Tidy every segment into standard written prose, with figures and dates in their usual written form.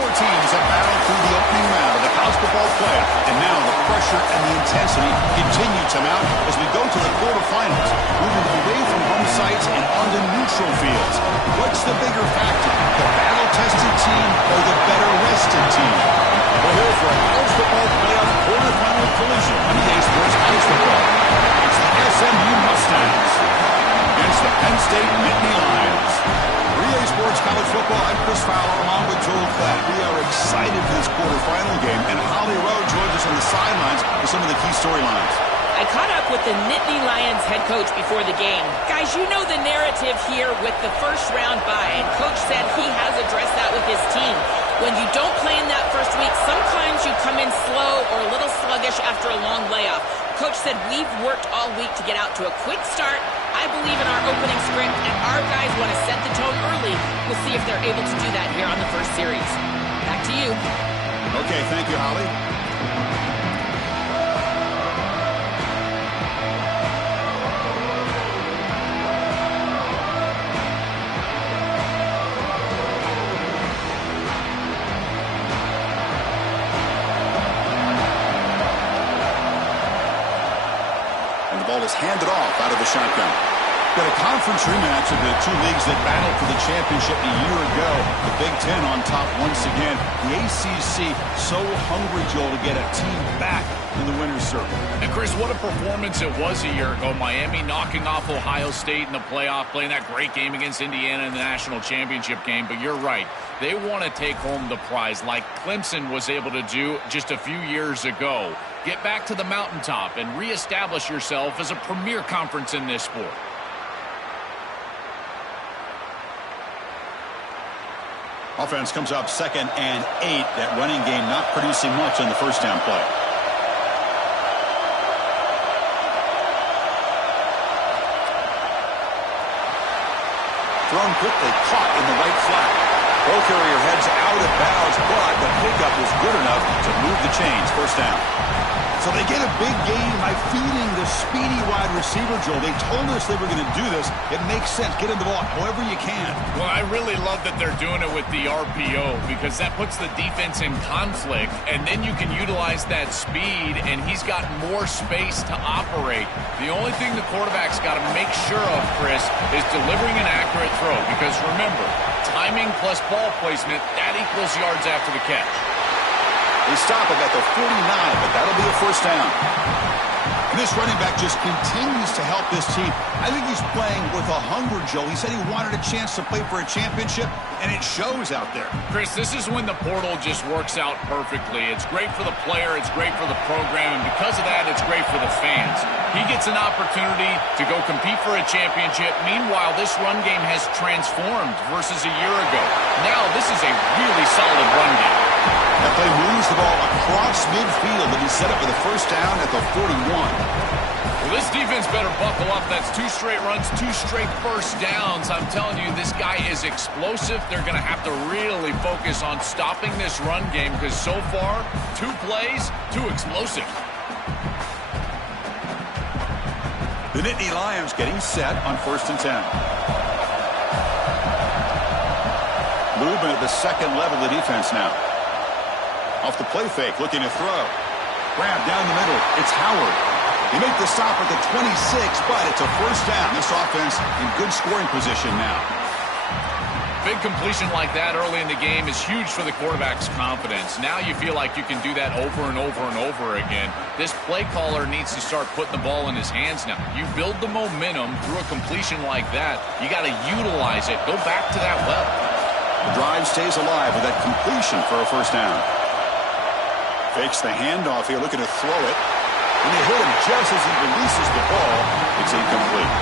Four teams have battled through the opening round of the college football playoff, and now the pressure and the intensity continue to mount as we go to the quarterfinals, moving away from home sites and onto neutral fields. What's the bigger factor, the battle-tested team or the better-rested team? We're here for a college football playoff quarterfinal collision on EA Sports College Football. It's the SMU Mustangs against the Penn State Nittany Lions. For EA Sports College Football, I'm Chris Fowler along with Joel Klatt. We are excited for this quarterfinal game, and Holly Rowe joins us on the sidelines with some of the key storylines. I caught up with the Nittany Lions head coach before the game. Guys, you know the narrative here with the first round bye, and coach said he has addressed that with his team. When you don't play in that first week, sometimes you come in slow or a little sluggish after a long layoff. Coach said we've worked all week to get out to a quick start. I believe in our opening script, and our guys want to set the tone early. We'll see if they're able to do that here on the first series. Back to you. Okay, thank you, Holly. Ball is handed off out of the shotgun. Got a conference rematch of the two leagues that battled for the championship a year ago. The Big Ten on top once again. The ACC so hungry, Joel, to get a team back in the winner's circle. And Chris, what a performance it was a year ago. Miami knocking off Ohio State in the playoff, playing that great game against Indiana in the national championship game. But you're right. They want to take home the prize like Clemson was able to do just a few years ago. Get back to the mountaintop and reestablish yourself as a premier conference in this sport. Offense comes up 2nd and 8. That running game not producing much on the first down play. Thrown quickly, caught in the right flat. Ball carrier heads out of bounds, but the pickup was good enough to move the chains. First down. So they get a big gain by feeding the speedy wide receiver, Joel. They told us they were going to do this. It makes sense. Get in the ball however you can. Well, I really love that they're doing it with the RPO because that puts the defense in conflict, and then you can utilize that speed, and he's got more space to operate. The only thing the quarterback's got to make sure of, Chris, is delivering an accurate throw because, remember, timing plus ball placement, that equals yards after the catch. They stop him at the 49, but that'll be a first down. And this running back just continues to help this team. I think he's playing with a hunger, Joe. He said he wanted a chance to play for a championship, and it shows out there. Chris, this is when the portal just works out perfectly. It's great for the player, it's great for the program, and because of that, it's great for the fans. He gets an opportunity to go compete for a championship. Meanwhile, this run game has transformed versus a year ago. Now, this is a really solid run game. That play moves the ball across midfield, and he set up with a first down at the 41. Well, this defense better buckle up. That's 2 straight runs, 2 straight first downs. I'm telling you, this guy is explosive. They're going to have to really focus on stopping this run game because so far, 2 plays, 2 explosive. The Nittany Lions getting set on 1st and 10. Movement at the second level of the defense now. Off the play fake, looking to throw. Grab down the middle. It's Howard. They make the stop at the 26, but it's a first down. This offense in good scoring position now. Big completion like that early in the game is huge for the quarterback's confidence. Now you feel like you can do that over and over and over again. This play caller needs to start putting the ball in his hands now. You build the momentum through a completion like that. You got to utilize it. Go back to that well. The drive stays alive with that completion for a first down. Fakes the handoff here, looking to throw it. And they hit him just as he releases the ball. It's incomplete.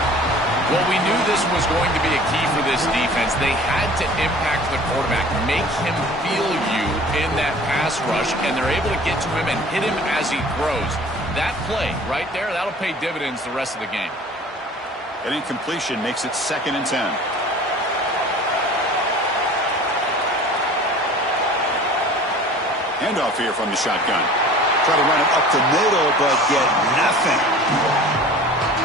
Well, we knew this was going to be a key for this defense. They had to impact the quarterback, make him feel you in that pass rush, and they're able to get to him and hit him as he throws. That play right there, that'll pay dividends the rest of the game. An incompletion makes it 2nd and 10. Handoff here from the shotgun. Try to run it up the middle, but get nothing.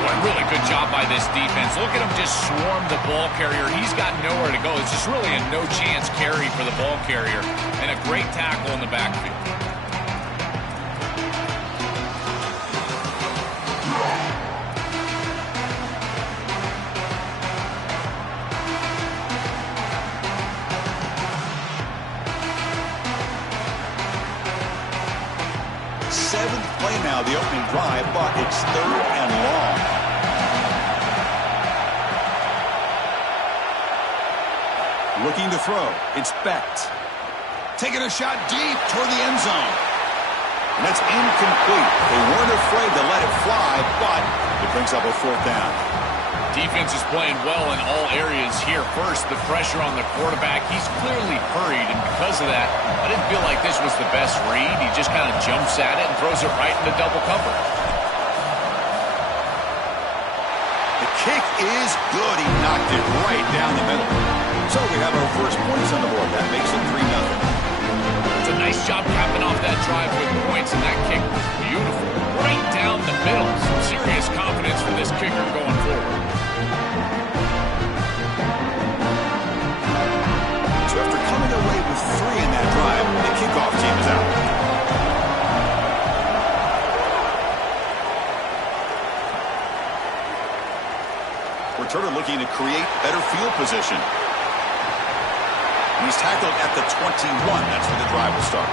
Boy, really good job by this defense. Look at him just swarm the ball carrier. He's got nowhere to go. It's just really a no-chance carry for the ball carrier. And a great tackle in the backfield. Seventh play now, the opening drive, but it's 3rd and long. Looking to throw. It's Becht. Taking a shot deep toward the end zone. And that's incomplete. They weren't afraid to let it fly, but it brings up a 4th down. Defense is playing well in all areas here. First, the pressure on the quarterback. He's clearly hurried, and because of that, I didn't feel like this was the best read. He just kind of jumps at it and throws it right into double cover. The kick is good. He knocked it right down the middle. So we have our first points on the board. That makes it 3-0. It's a nice job capping off that drive with points, and that kick was beautiful. Right down the middle. Some serious confidence for this kicker going forward. So after coming away with 3 in that drive, the kickoff team is out. Returner looking to create better field position. And he's tackled at the 21. That's where the drive will start.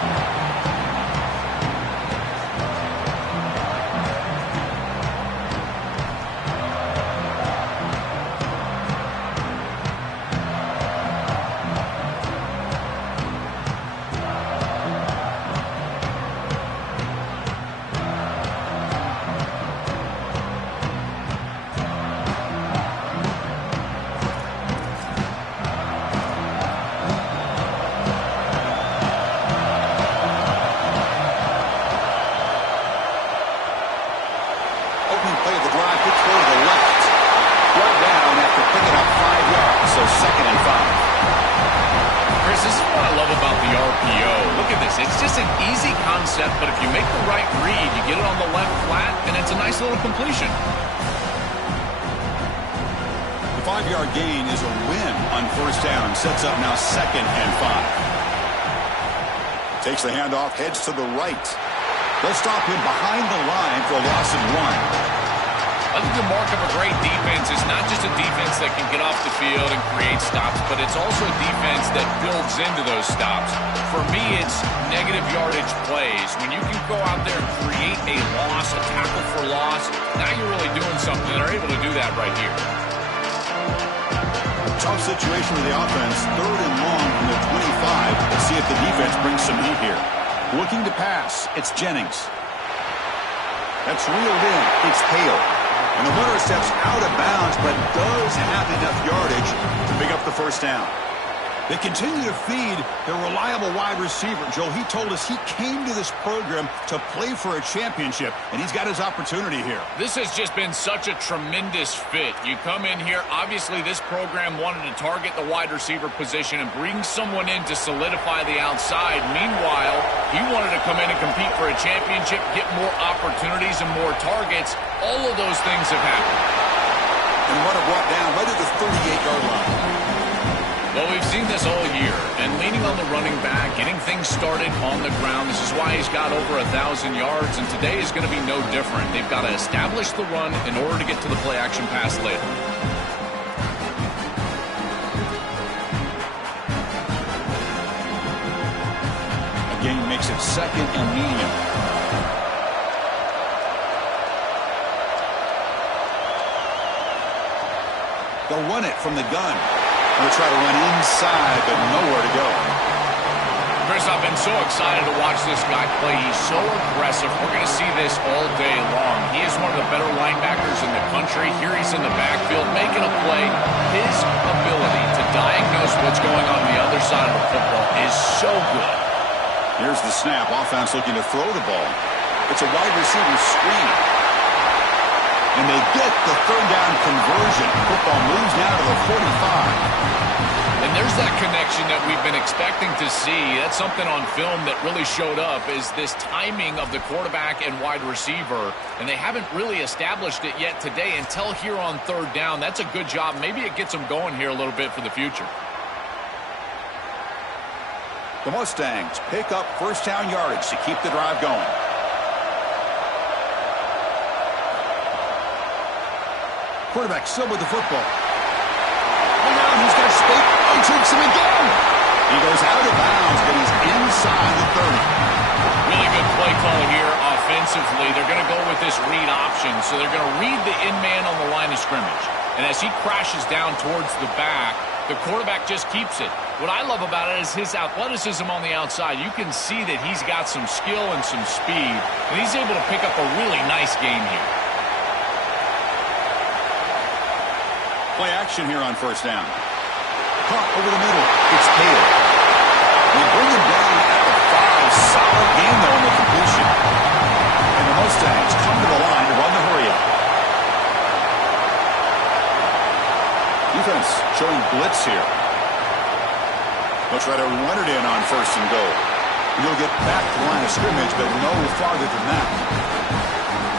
But if you make the right read, you get it on the left flat, and it's a nice little completion. The 5-yard gain is a win on 1st down. Sets up now 2nd and 5. Takes the handoff, heads to the right. They'll stop him behind the line for a loss of 1. I think the mark of a great defense is not just a defense that can get off the field and create stops, but it's also a defense that builds into those stops. For me, it's negative yardage plays. When you can go out there and create a loss, a tackle for loss, now you're really doing something. They're able to do that right here. Tough situation with the offense. 3rd and long from the 25. Let's see if the defense brings some heat here. Looking to pass. It's Jennings. That's reeled in. It's Hale. And the runner steps out of bounds, but does have enough yardage to pick up the 1st down. They continue to feed their reliable wide receiver. Joe, he told us he came to this program to play for a championship, and he's got his opportunity here. This has just been such a tremendous fit. You come in here, obviously this program wanted to target the wide receiver position and bring someone in to solidify the outside. Meanwhile, he wanted to come in and compete for a championship, get more opportunities and more targets. All of those things have happened. And runner brought down right at the 38-yard line. Well, we've seen this all year, and leaning on the running back, getting things started on the ground. This is why he's got over 1,000 yards, and today is going to be no different. They've got to establish the run in order to get to the play-action pass later. Again, makes it 2nd and medium. They'll run it from the gun. They'll try to run inside, but nowhere to go. Chris, I've been so excited to watch this guy play. He's so aggressive. We're going to see this all day long. He is one of the better linebackers in the country. Here he's in the backfield making a play. His ability to diagnose what's going on the other side of the football is so good. Here's the snap. Offense looking to throw the ball. It's a wide receiver screen. And they get the 3rd down conversion. Football moves now to the 45. And there's that connection that we've been expecting to see. That's something on film that really showed up, is this timing of the quarterback and wide receiver. And they haven't really established it yet today until here on third down. That's a good job. Maybe it gets them going here a little bit for the future. The Mustangs pick up first down yardage to keep the drive going. Quarterback still with the football. And now he's got space. Oh, tricks him again. He goes out of bounds, but he's inside the 30. Really good play call here offensively. They're going to go with this read option. So they're going to read the in man on the line of scrimmage. And as he crashes down towards the back, the quarterback just keeps it. What I love about it is his athleticism on the outside. You can see that he's got some skill and some speed, and he's able to pick up a really nice game here. Play action here on first down. Caught over the middle. It's Taylor. We bring him down at the 5. Solid game, though, on the completion. And the Mustangs come to the line to run the hurry-up. Defense showing blitz here. They'll try to run it in on first and goal. He'll get back to the line of scrimmage, but no farther than that.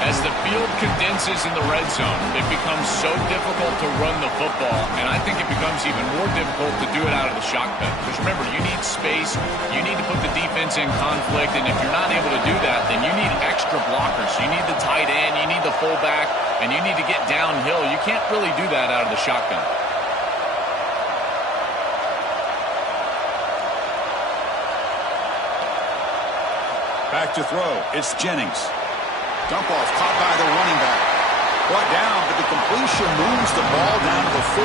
As the field condenses in the red zone, it becomes so difficult to run the football, and I think it becomes even more difficult to do it out of the shotgun. Because remember, you need space, you need to put the defense in conflict, and if you're not able to do that, then you need extra blockers. You need the tight end, you need the fullback, and you need to get downhill. You can't really do that out of the shotgun. Back to throw. It's Jennings. Dump off caught by the running back. Brought down, but the completion moves the ball down to the 4.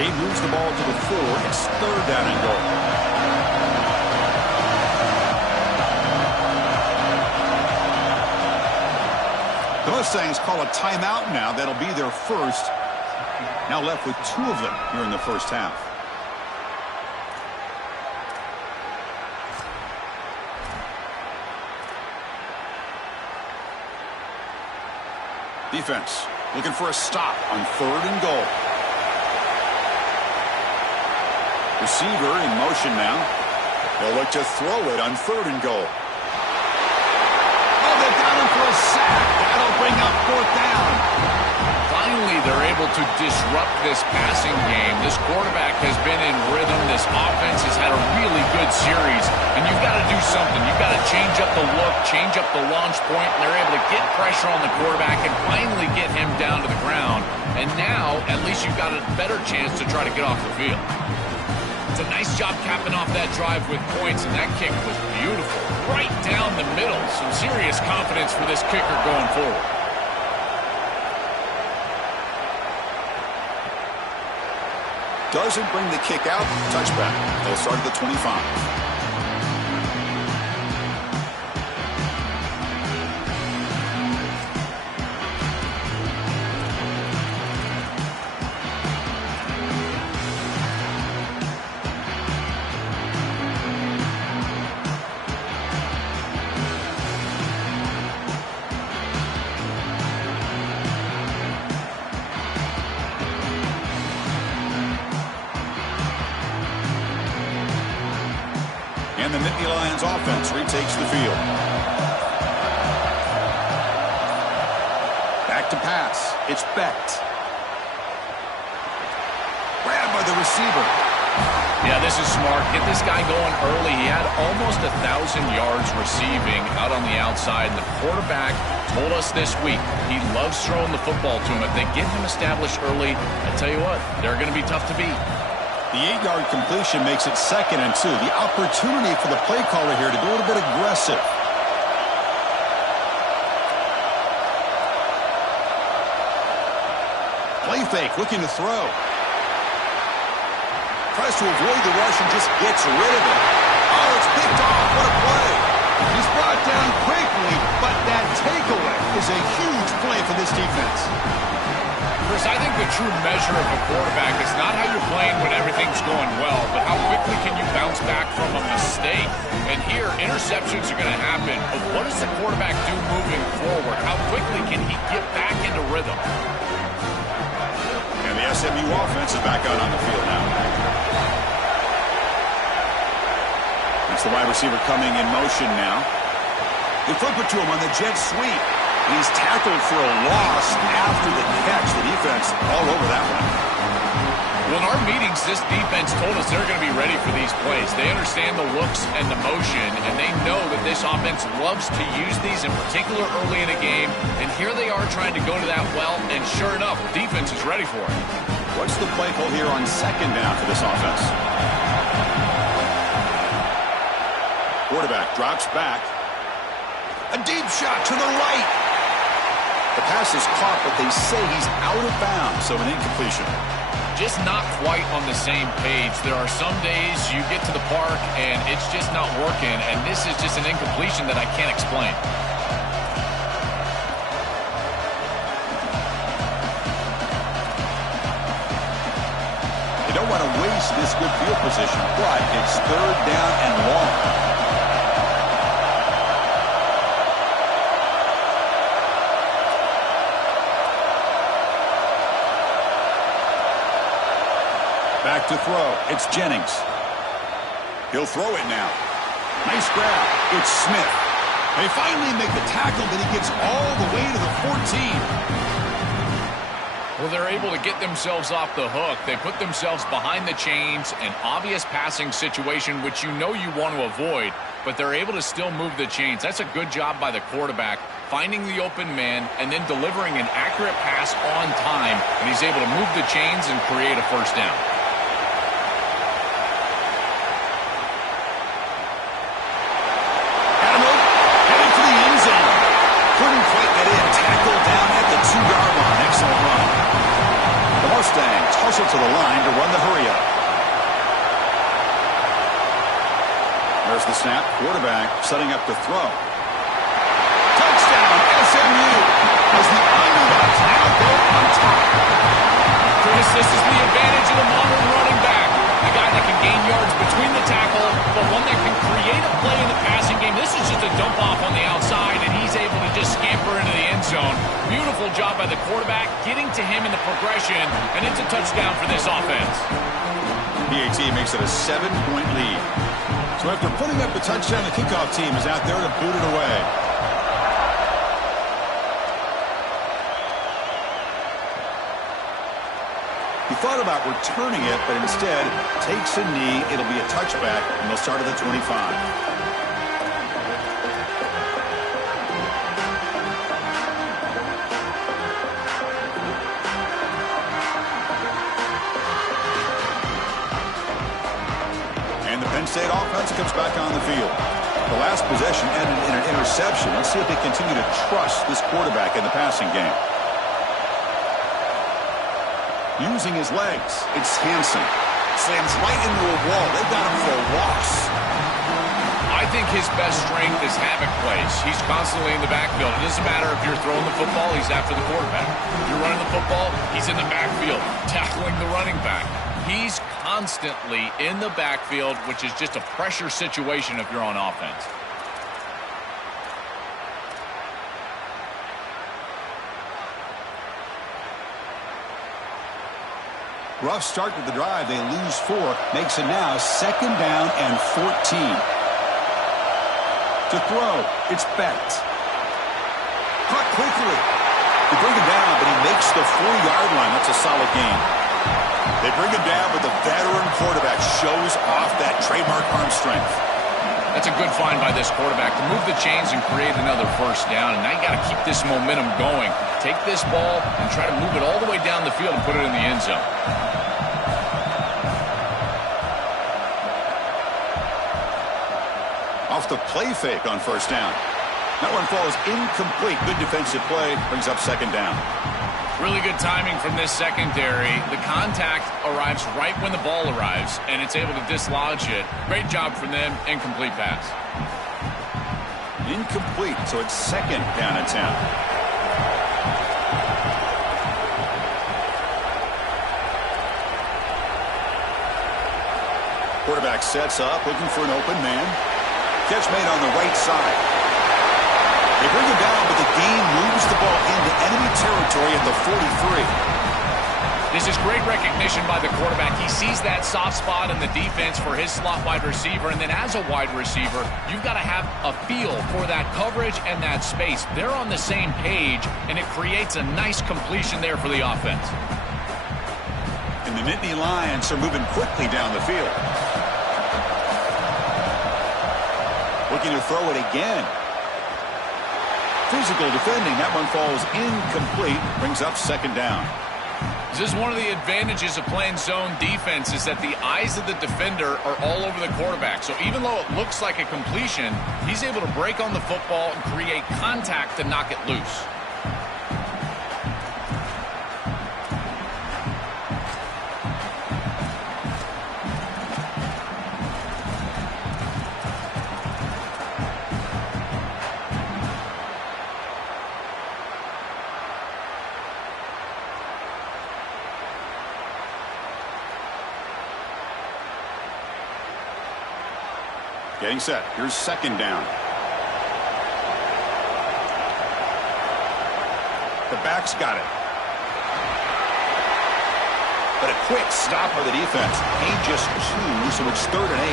He moves the ball to the 4. It's third down and goal. The Mustangs call a timeout now. That'll be their first. Now left with 2 of them here in the first half. Defense looking for a stop on third and goal. Receiver in motion now. They'll look to throw it on third and goal. Oh, they've got him for a sack. That'll bring up fourth down. Finally, they're able to disrupt this passing game. This quarterback has been in rhythm. This offense has had a really good series. And you've got to do something. You've got to change up the look, change up the launch point, and they're able to get pressure on the quarterback and finally get him down to the ground. And now, at least you've got a better chance to try to get off the field. It's a nice job capping off that drive with points, and that kick was beautiful. Right down the middle. Some serious confidence for this kicker going forward. Doesn't bring the kick out. Touchback. They'll start at the 25. And the Nittany Lions offense retakes the field. Back to pass. It's Becht. Grabbed by the receiver. Yeah, this is smart. Get this guy going early. He had almost 1,000 yards receiving out on the outside. And the quarterback told us this week he loves throwing the football to him. If they get him established early, I tell you what, they're going to be tough to beat. The 8-yard completion makes it 2nd and 2. The opportunity for the play caller here to be a little bit aggressive. Play fake, looking to throw. Tries to avoid the rush and just gets rid of it. Oh, it's picked off. What a play. He's brought down quickly, but that takeaway a huge play for this defense. Chris, I think the true measure of a quarterback is not how you're playing when everything's going well, but how quickly can you bounce back from a mistake. And here, interceptions are going to happen, but what does the quarterback do moving forward? How quickly can he get back into rhythm? And the SMU offense is back out on the field now. It's the wide receiver coming in motion now. They flip it to him on the jet sweep. He's tackled for a loss after the catch. The defense all over that one. Well, in our meetings, this defense told us they're going to be ready for these plays. They understand the looks and the motion, and they know that this offense loves to use these, in particular early in a game. And here they are trying to go to that well, and sure enough, defense is ready for it. What's the play call here on second down for this offense? Quarterback drops back. A deep shot to the right. The pass is caught, but they say he's out of bounds, so an incompletion. Just not quite on the same page. There are some days you get to the park and it's just not working, and this is just an incompletion that I can't explain. They don't want to waste this good field position, but it's third down and long. Back to throw. It's Jennings. He'll throw it now. Nice grab. It's Smith. They finally make the tackle, but he gets all the way to the 14. Well, they're able to get themselves off the hook. They put themselves behind the chains, an obvious passing situation, which you know you want to avoid, but they're able to still move the chains. That's a good job by the quarterback, finding the open man and then delivering an accurate pass on time, and he's able to move the chains and create a first down. Couldn't quite get in. Tackled down at the 2-yard line. Excellent run. The Mustangs hustle to the line to run the hurry-up. There's the snap. Quarterback setting up to throw. Touchdown, SMU. As the underdogs now go on top. Chris, this is the advantage of the modern running back. A guy that can gain yards between the tackle, but one that can create a play in the passing game. This is just a dump off on the outside, and he's able to just scamper into the end zone. Beautiful job by the quarterback, getting to him in the progression, and it's a touchdown for this offense. PAT makes it a 7-point lead. So after putting up the touchdown, the kickoff team is out there to boot it away. He thought about returning it, but instead takes a knee. It'll be a touchback, and they'll start at the 25. And the Penn State offense comes back on the field. The last possession ended in an interception. Let's see if they continue to trust this quarterback in the passing game. Using his legs, it's Hansen. Slams right into a wall. They've got him for a loss. I think his best strength is havoc plays. He's constantly in the backfield. It doesn't matter if you're throwing the football, he's after the quarterback. If you're running the football, he's in the backfield, tackling the running back. He's constantly in the backfield, which is just a pressure situation if you're on offense. Rough start to the drive. They lose 4. Makes it now 2nd down and 14. To throw, it's Beck. Caught quickly. They bring him down, but he makes the 4-yard line. That's a solid gain. They bring him down, but the veteran quarterback shows off that trademark arm strength. That's a good find by this quarterback to move the chains and create another first down. And now you got to keep this momentum going. Take this ball and try to move it all the way down the field and put it in the end zone. Off the play fake on first down. That one falls incomplete. Good defensive play. Brings up 2nd down. Really good timing from this secondary. The contact arrives right when the ball arrives, and it's able to dislodge it. Great job from them. Incomplete pass. Incomplete, so it's 2nd down and 10. Quarterback sets up, looking for an open man. Catch made on the right side. They bring him down, but the gain moves the ball into enemy territory at the 43. This is great recognition by the quarterback. He sees that soft spot in the defense for his slot wide receiver, and then as a wide receiver, you've got to have a feel for that coverage and that space. They're on the same page, and it creates a nice completion there for the offense. And the Nittany Lions are moving quickly down the field. Looking to throw it again. Physical defending. That one falls incomplete. Brings up second down. This is one of the advantages of playing zone defense is that the eyes of the defender are all over the quarterback. So even though it looks like a completion, he's able to break on the football and create contact to knock it loose. Getting set. Here's second down. The back's got it. But a quick stop by the defense. Gain just 2, so it's 3rd and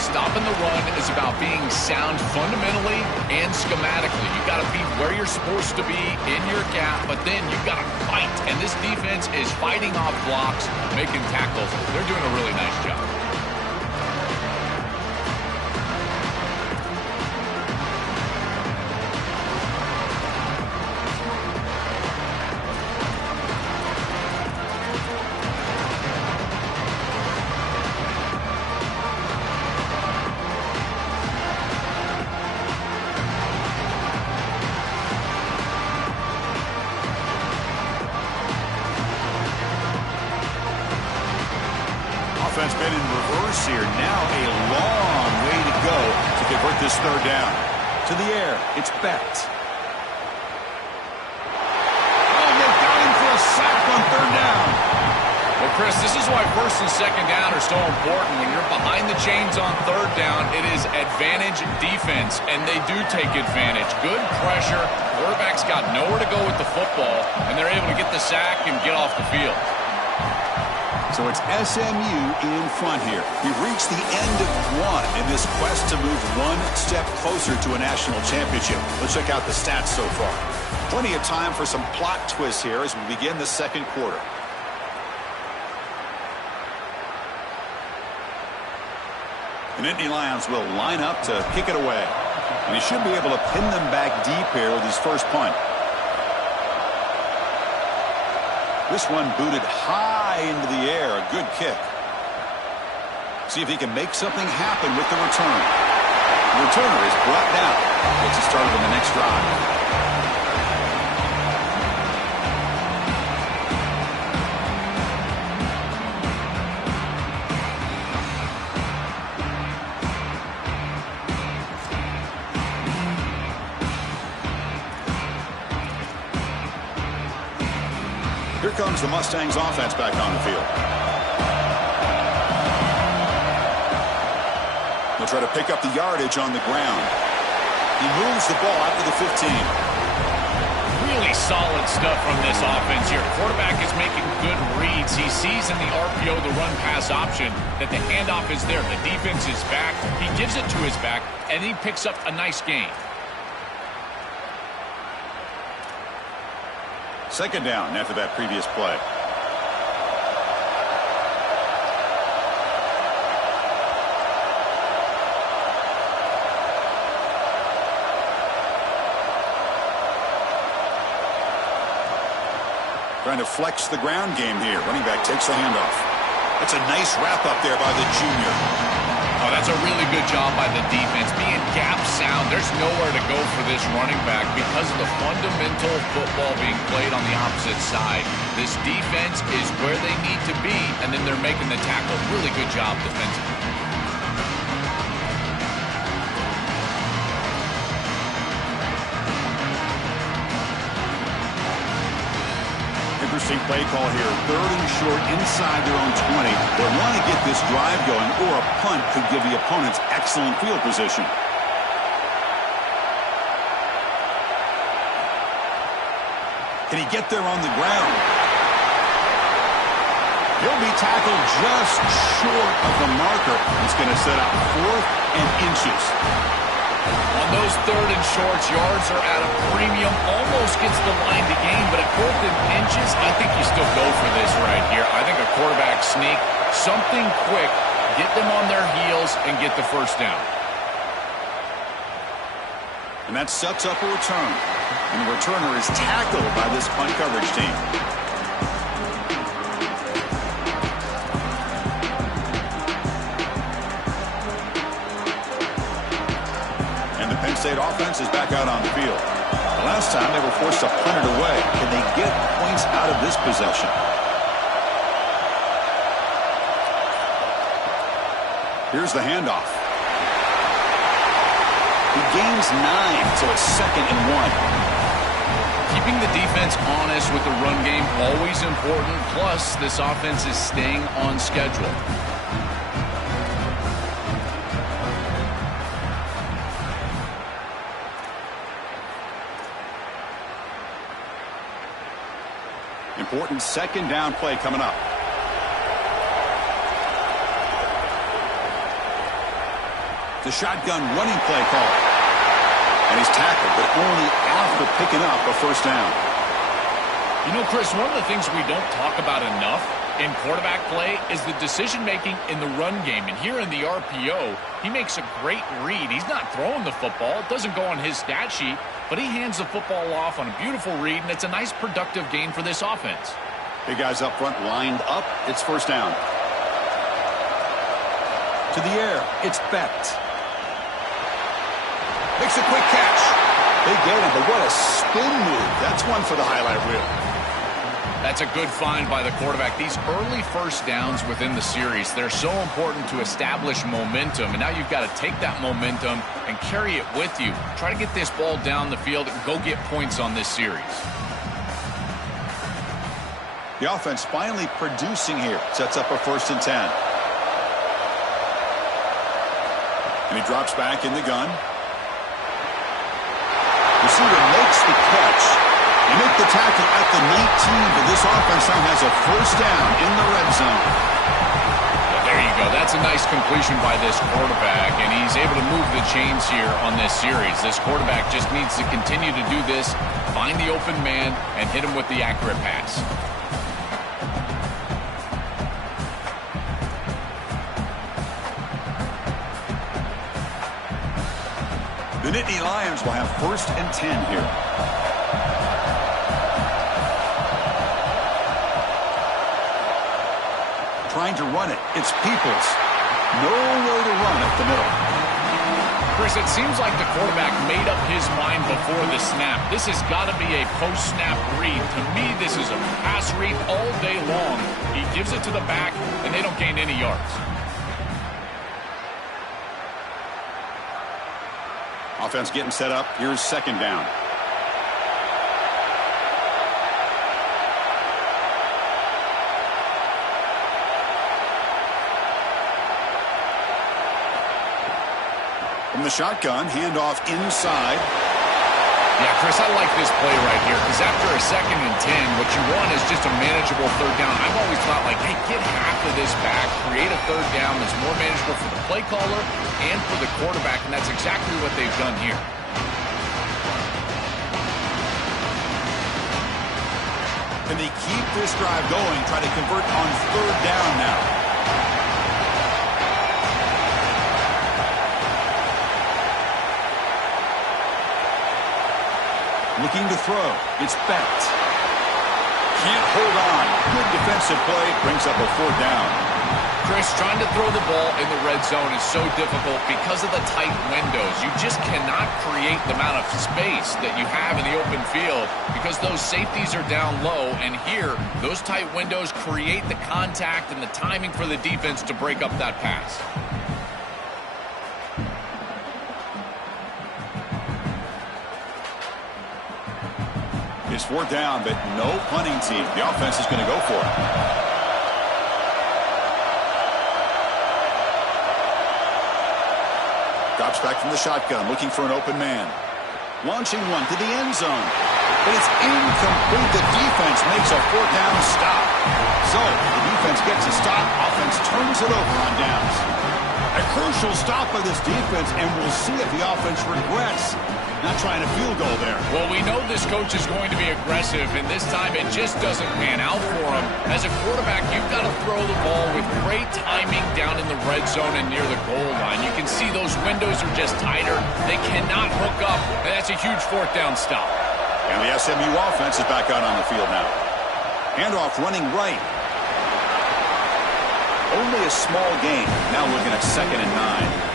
8. Stopping the run is about being sound fundamentally and schematically. You've got to be where you're supposed to be in your gap, but then you've got to fight. And this defense is fighting off blocks, making tackles. They're doing a really nice job. Offense been in reverse here. Now a long way to go to convert this 3rd down. To the air. It's Becht. Oh, they got him for a sack on 3rd down. Well, Chris, this is why 1st and 2nd down are so important. When you're behind the chains on 3rd down, it is advantage defense, and they do take advantage. Good pressure. Quarterback's got nowhere to go with the football, and they're able to get the sack and get off the field. So it's SMU in front here. We've reached the end of one in this quest to move one step closer to a national championship. Let's check out the stats so far. Plenty of time for some plot twists here as we begin the second quarter. The Nittany Lions will line up to kick it away. And he should be able to pin them back deep here with his first punt. This one booted high into the air. A good kick. See if he can make something happen with the return. The returner is brought down. Gets it started on the next drive. Here comes the Mustangs offense back on the field. They'll try to pick up the yardage on the ground. He moves the ball out to the 15. Really solid stuff from this offense here. Quarterback is making good reads. He sees in the RPO, the run-pass option, that the handoff is there. The defense is back. He gives it to his back, and he picks up a nice gain. Second down after that previous play. Trying to flex the ground game here. Running back takes the handoff. That's a nice wrap up there by the junior. Oh, that's a really good job by the defense. Being gap sound, there's nowhere to go for this running back because of the fundamental football being played on the opposite side. This defense is where they need to be, and then they're making the tackle. Really good job defensively. Interesting play call here. 3rd and short inside their own 20. They want to get this drive going, or a punt could give the opponents excellent field position. Can he get there on the ground? He'll be tackled just short of the marker. It's going to set up 4th and inches. On those 3rd and shorts, yards are at a premium. Almost gets the line to gain, but at 4th and inches, I think you still go for this right here. I think a quarterback sneak, something quick, get them on their heels and get the first down. And that sets up a return. And the returner is tackled by this punt coverage team. And the Penn State offense is back out on the field. The last time they were forced to punt it away. Can they get points out of this possession? Here's the handoff. He gains 9, so it's 2nd and 1. Keeping the defense honest with the run game, always important. Plus, this offense is staying on schedule. Important 2nd down play coming up. The shotgun running play call. And he's tackled, but only after picking up a first down. You know, Chris, one of the things we don't talk about enough in quarterback play is the decision-making in the run game. And here in the RPO, he makes a great read. He's not throwing the football. It doesn't go on his stat sheet, but he hands the football off on a beautiful read, and it's a nice productive gain for this offense. Big guys up front lined up. It's first down. To the air. It's Becht. Makes a quick catch. They get him, but what a spin move. That's one for the highlight reel. That's a good find by the quarterback. These early first downs within the series, they're so important to establish momentum. And now you've got to take that momentum and carry it with you. Try to get this ball down the field and go get points on this series. The offense finally producing here. Sets up a 1st and 10. And he drops back in the gun. Receiver makes the catch. They make the tackle at the 19, but this offense now has a first down in the red zone. Well, there you go. That's a nice completion by this quarterback, and he's able to move the chains here on this series. This quarterback just needs to continue to do this, find the open man, and hit him with the accurate pass. The Nittany Lions will have 1st and 10 here. Trying to run it. It's Peoples. Nowhere to run at the middle. Chris, it seems like the quarterback made up his mind before the snap. This has got to be a post-snap read. To me, this is a pass read all day long. He gives it to the back, and they don't gain any yards. Offense getting set up. Here's 2nd down. From the shotgun, handoff inside. Yeah, Chris, I like this play right here because after a 2nd and 10, what you want is just a manageable 3rd down. I've always thought, like, hey, get half of this back, create a 3rd down that's more manageable for the play caller and for the quarterback, and that's exactly what they've done here. Can they keep this drive going, try to convert on 3rd down now? Looking to throw. It's Becht. Can't hold on. Good defensive play. Brings up a 4th down. Chris, trying to throw the ball in the red zone is so difficult because of the tight windows. You just cannot create the amount of space that you have in the open field because those safeties are down low. And here, those tight windows create the contact and the timing for the defense to break up that pass. is fourth down, but no punting team. The offense is going to go for it. Drops back from the shotgun, looking for an open man. Launching one to the end zone. But it's incomplete. The defense makes a fourth down stop. So the defense gets a stop. Offense turns it over on downs. A crucial stop by this defense, and we'll see if the offense regrets not trying a field goal there. Well, we know this coach is going to be aggressive, and this time it just doesn't pan out for him. As a quarterback, you've got to throw the ball with great timing down in the red zone and near the goal line. You can see those windows are just tighter. They cannot hook up, and that's a huge fourth down stop. And the SMU offense is back out on the field now. Handoff running right. Only a small gain. Now looking at 2nd and 9.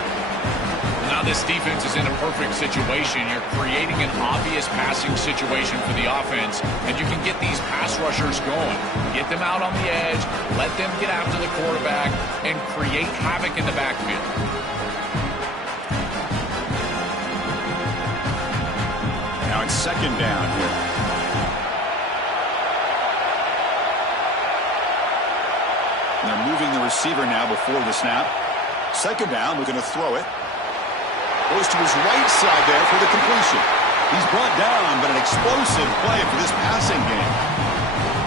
Now this defense is in a perfect situation. You're creating an obvious passing situation for the offense, and you can get these pass rushers going. Get them out on the edge, let them get after the quarterback, and create havoc in the backfield. Now it's 2nd down here. And they're moving the receiver now before the snap. 2nd down, looking to throw it. Goes to his right side there for the completion. He's brought down, but an explosive play for this passing game.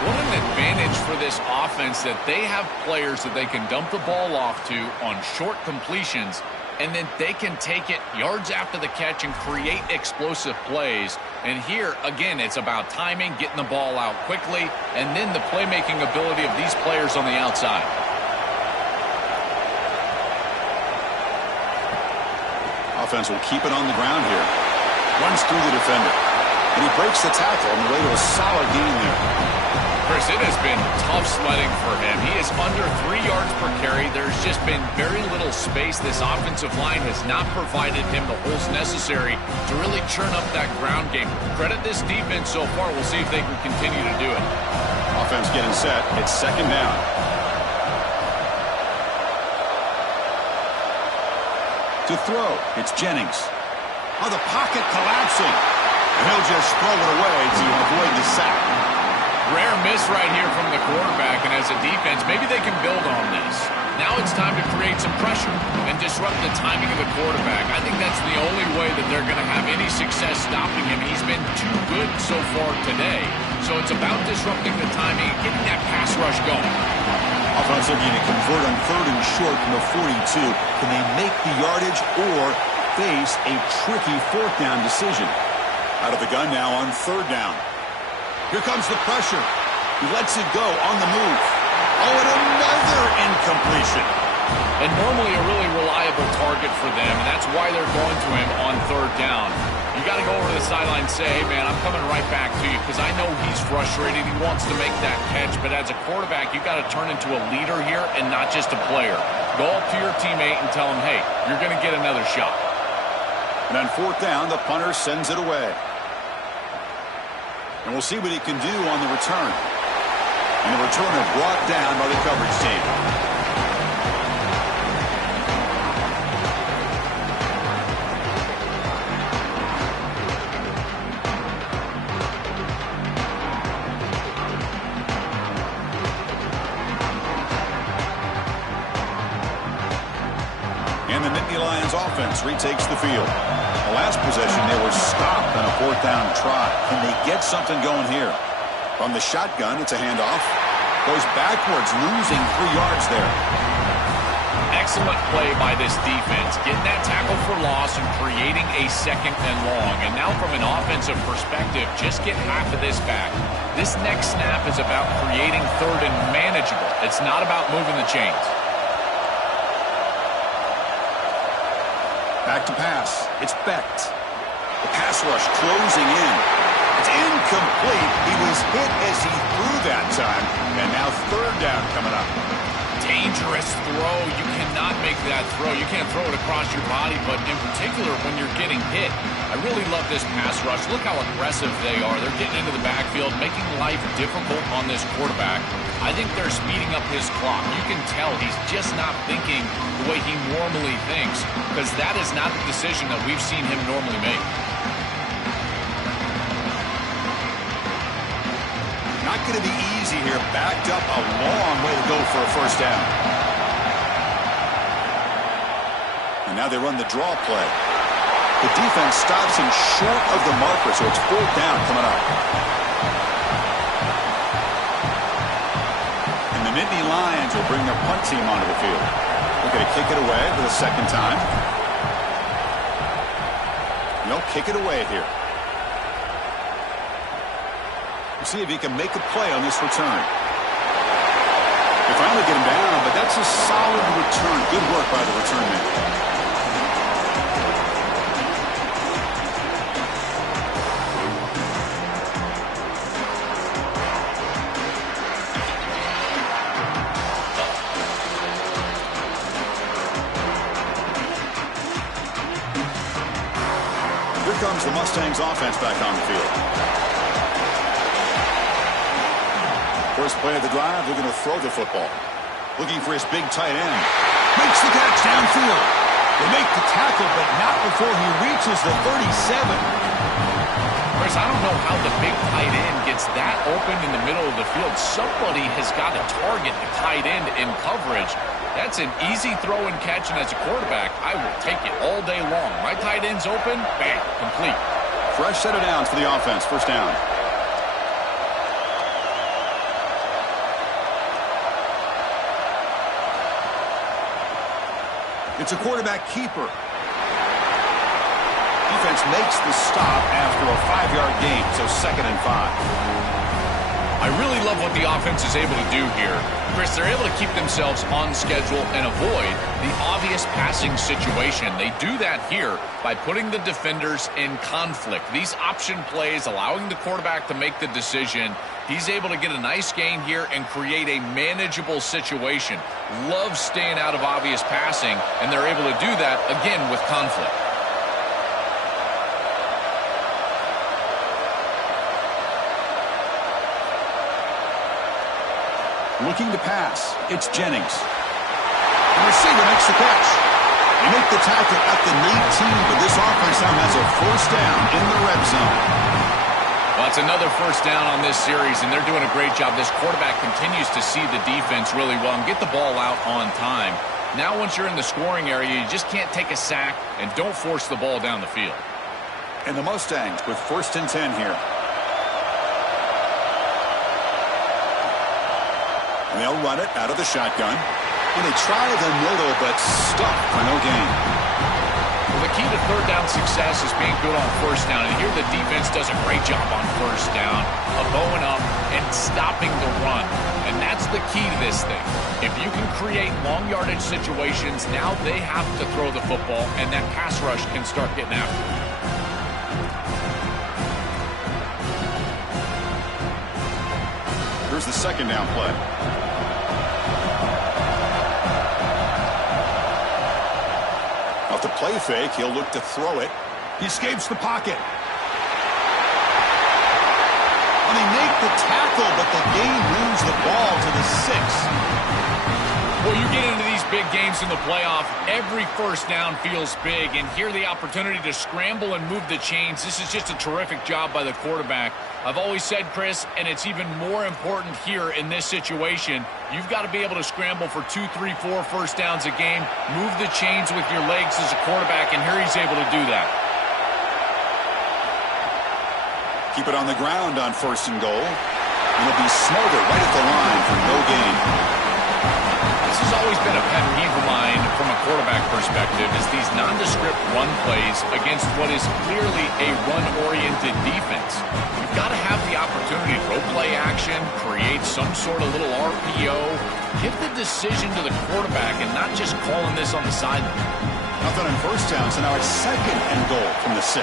What an advantage for this offense that they have players that they can dump the ball off to on short completions, and then they can take it yards after the catch and create explosive plays. And here, again, it's about timing, getting the ball out quickly, and then the playmaking ability of these players on the outside. Offense will keep it on the ground here. Runs through the defender. And he breaks the tackle on the way to a solid gain there. Chris, it has been tough sledding for him. He is under 3 yards per carry. There's just been very little space. This offensive line has not provided him the holes necessary to really churn up that ground game. Credit this defense so far. We'll see if they can continue to do it. Offense getting set. It's 2nd down. To throw, it's Jennings. Oh, the pocket collapsing. And he'll just throw it away to avoid the sack. Rare miss right here from the quarterback, and as a defense, maybe they can build on this. Now it's time to create some pressure and disrupt the timing of the quarterback. I think that's the only way that they're going to have any success stopping him. He's been too good so far today. So it's about disrupting the timing and getting that pass rush going. Offense looking to convert on 3rd and short from the 42. Can they make the yardage or face a tricky 4th down decision? Out of the gun now on 3rd down. Here comes the pressure. He lets it go on the move. Oh, and another incompletion. And normally a really reliable target for them, and that's why they're going to him on 3rd down. You got to go over to the sideline and say, hey, man, I'm coming right back to you because I know he's frustrated. He wants to make that catch. But as a quarterback, you got to turn into a leader here and not just a player. Go up to your teammate and tell him, hey, you're going to get another shot. And on 4th down, the punter sends it away. And we'll see what he can do on the return. And the returner brought down by the coverage team. And the Nittany Lions offense retakes the field. The last possession, they were stopped on a 4th down try. Can they get something going here? From the shotgun, it's a handoff. Goes backwards, losing 3 yards there. Excellent play by this defense. Getting that tackle for loss and creating a 2nd and long. And now from an offensive perspective, just get half of this back. This next snap is about creating 3rd and manageable. It's not about moving the chains. Back to pass. It's Becht. The pass rush closing in. It's incomplete. He was hit as he threw that time. And now 3rd down coming up. Dangerous throw. You cannot make that throw. You can't throw it across your body, but in particular when you're getting hit. I really love this pass rush. Look how aggressive they are. They're getting into the backfield, making life difficult on this quarterback. I think they're speeding up his clock. You can tell he's just not thinking the way he normally thinks, because that is not the decision that we've seen him normally make. going to be easy here. Backed up a long way to go for a first down. And now they run the draw play. The defense stops him short of the marker, so it's 4th down coming up. And the Nittany Lions will bring their punt team onto the field. They're going to kick it away for the second time. They'll kick it away here. We'll see if he can make a play on this return. They finally get him down, but that's a solid return. Good work by the return man. Comes the Mustangs offense back on the field. First play of the drive, they're going to throw the football. Looking for his big tight end. Makes the catch downfield. They make the tackle, but not before he reaches the 37. Chris, I don't know how the big tight end gets that open in the middle of the field. Somebody has got to target the tight end in coverage. That's an easy throw and catch, and as a quarterback, I will take it all day long. My tight end's open, bam, complete. Fresh set of downs for the offense. First down. It's a quarterback keeper. Defense makes the stop after a 5-yard gain, so 2nd and 5. I really love what the offense is able to do here. Chris, they're able to keep themselves on schedule and avoid the obvious passing situation. They do that here by putting the defenders in conflict. These option plays, allowing the quarterback to make the decision. He's able to get a nice gain here and create a manageable situation. Love staying out of obvious passing, and they're able to do that, again, with conflict. Looking to pass. It's Jennings. The receiver makes the catch. They make the tackle at the 19, but this offense now has a first down in the red zone. Well, it's another first down on this series, and they're doing a great job. This quarterback continues to see the defense really well and get the ball out on time. Now once you're in the scoring area, you just can't take a sack and don't force the ball down the field. And the Mustangs with 1st and 10 here. And they'll run it out of the shotgun. And they try the middle, but stuck for no gain. Well, the key to third down success is being good on first down. And here the defense does a great job on first down of bowing up and stopping the run. And that's the key to this thing. If you can create long yardage situations, now they have to throw the football, and that pass rush can start getting after it. Here's the 2nd down play. Off the play fake, he'll look to throw it. He escapes the pocket. And they make the tackle, but the game moves the ball to the 6. Well, you get into these big games in the playoff, every first down feels big, and here the opportunity to scramble and move the chains. This is just a terrific job by the quarterback. I've always said, Chris, and it's even more important here in this situation, you've got to be able to scramble for 2, 3, 4 first downs a game, move the chains with your legs as a quarterback, and here he's able to do that. Keep it on the ground on 1st and goal. And it'll be Smothered right at the line for no gain. This has always been a pet peeve of mine from a quarterback perspective, is these nondescript run plays against what is clearly a run-oriented defense. You've got to have the opportunity to throw play action, create some sort of little RPO, give the decision to the quarterback and not just calling this on the sideline. Nothing on first down, so now it's 2nd and goal from the 6.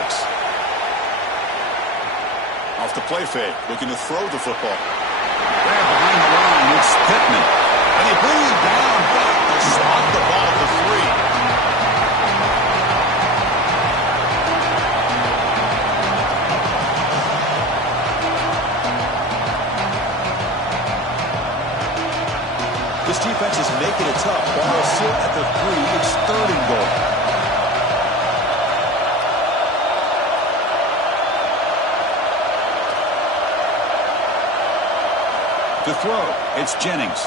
Off the play fake, looking to throw the football. There behind the line, it's Pittman. And they bring him down back to spot the ball at the 3. This defense is making it tough. Ball will sit at the 3. It's 3rd and goal. To throw, it's Jennings.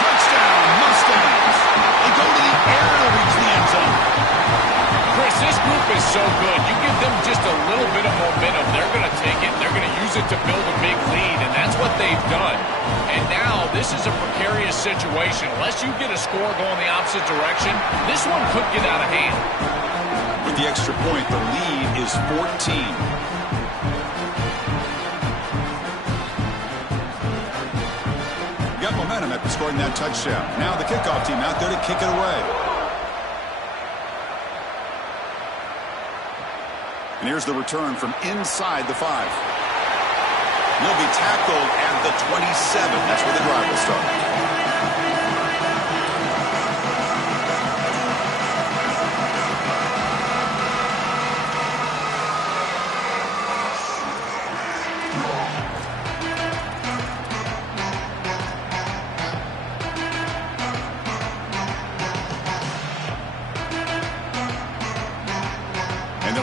Touchdown, Mustangs. They go to the air to reach the end zone. Chris, this group is so good. You give them just a little bit of momentum, they're going to take it, and they're going to use it to build a big lead, and that's what they've done. And now this is a precarious situation. Unless you get a score going the opposite direction, this one could get out of hand. With the extra point, the lead is 14. Got momentum after scoring that touchdown. Now the kickoff team out there to kick it away. And here's the return from inside the 5. He'll be tackled at the 27. That's where the drive will start.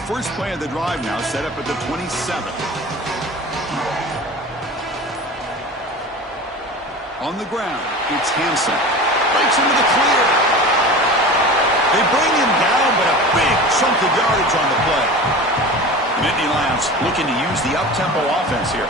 First play of the drive now set up at the 27th. On the ground, it's Hansen. Breaks into the clear. They bring him down, but a big chunk of yardage on the play. The Nittany Lions looking to use the up-tempo offense here.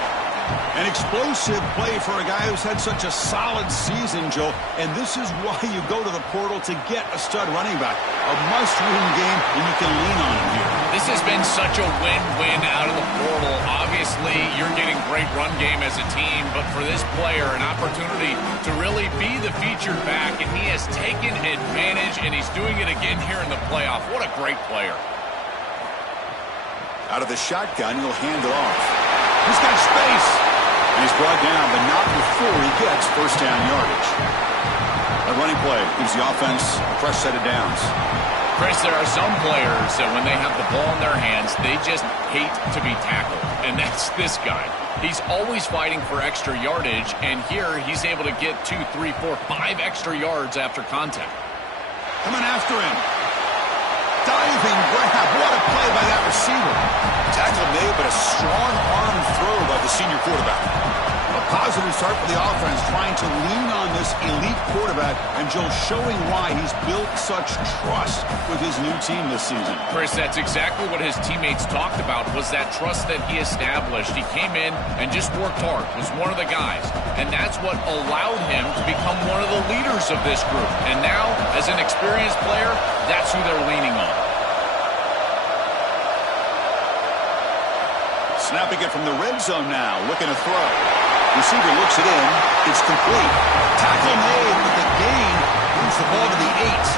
An explosive play for a guy who's had such a solid season, Joe, and this is why you go to the portal to get a stud running back. A must-win game, and you can lean on him here. This has been such a win-win out of the portal. Obviously, you're getting great run game as a team, but for this player, an opportunity to really be the featured back, and he has taken advantage, and he's doing it again here in the playoff. What a great player. Out of the shotgun, he'll hand it off. He's got space. And he's brought down, but not before he gets first down yardage. A running play gives the offense a fresh set of downs. Chris, there are some players that when they have the ball in their hands, they just hate to be tackled. And that's this guy. He's always fighting for extra yardage, and here he's able to get 2, 3, 4, 5 extra yards after contact. Coming after him. Diving grab. What a play by that receiver. Tackle made, but a strong arm throw by the senior quarterback. A positive start for the offense, trying to lean on this elite quarterback, and Joe showing why he's built such trust with his new team this season. Chris, that's exactly what his teammates talked about, was that trust that he established. He came in and just worked hard, was one of the guys, and that's what allowed him to become one of the leaders of this group. And now, as an experienced player, that's who they're leaning on. Snapping it from the red zone now, looking to throw. Receiver looks it in. It's complete. Tackle made with the gain. Moves the ball to the 8.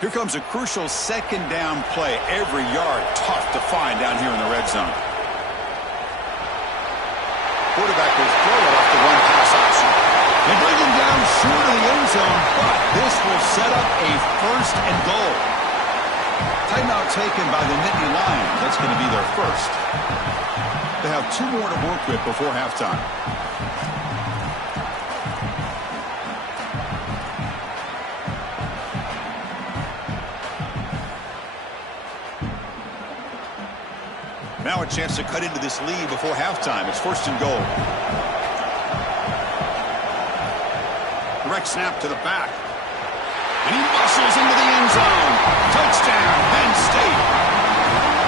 Here comes a crucial second down play. Every yard tough to find down here in the red zone. Quarterback will throw it off the run-pass option. They bring him down short of the end zone, but this will set up a first and goal. Timeout taken by the Nittany Lions. That's going to be their first. They have 2 more to work with before halftime. Now a chance to cut into this lead before halftime. It's first and goal. Direct snap to the back. And he muscles into the end zone. Touchdown, Penn State.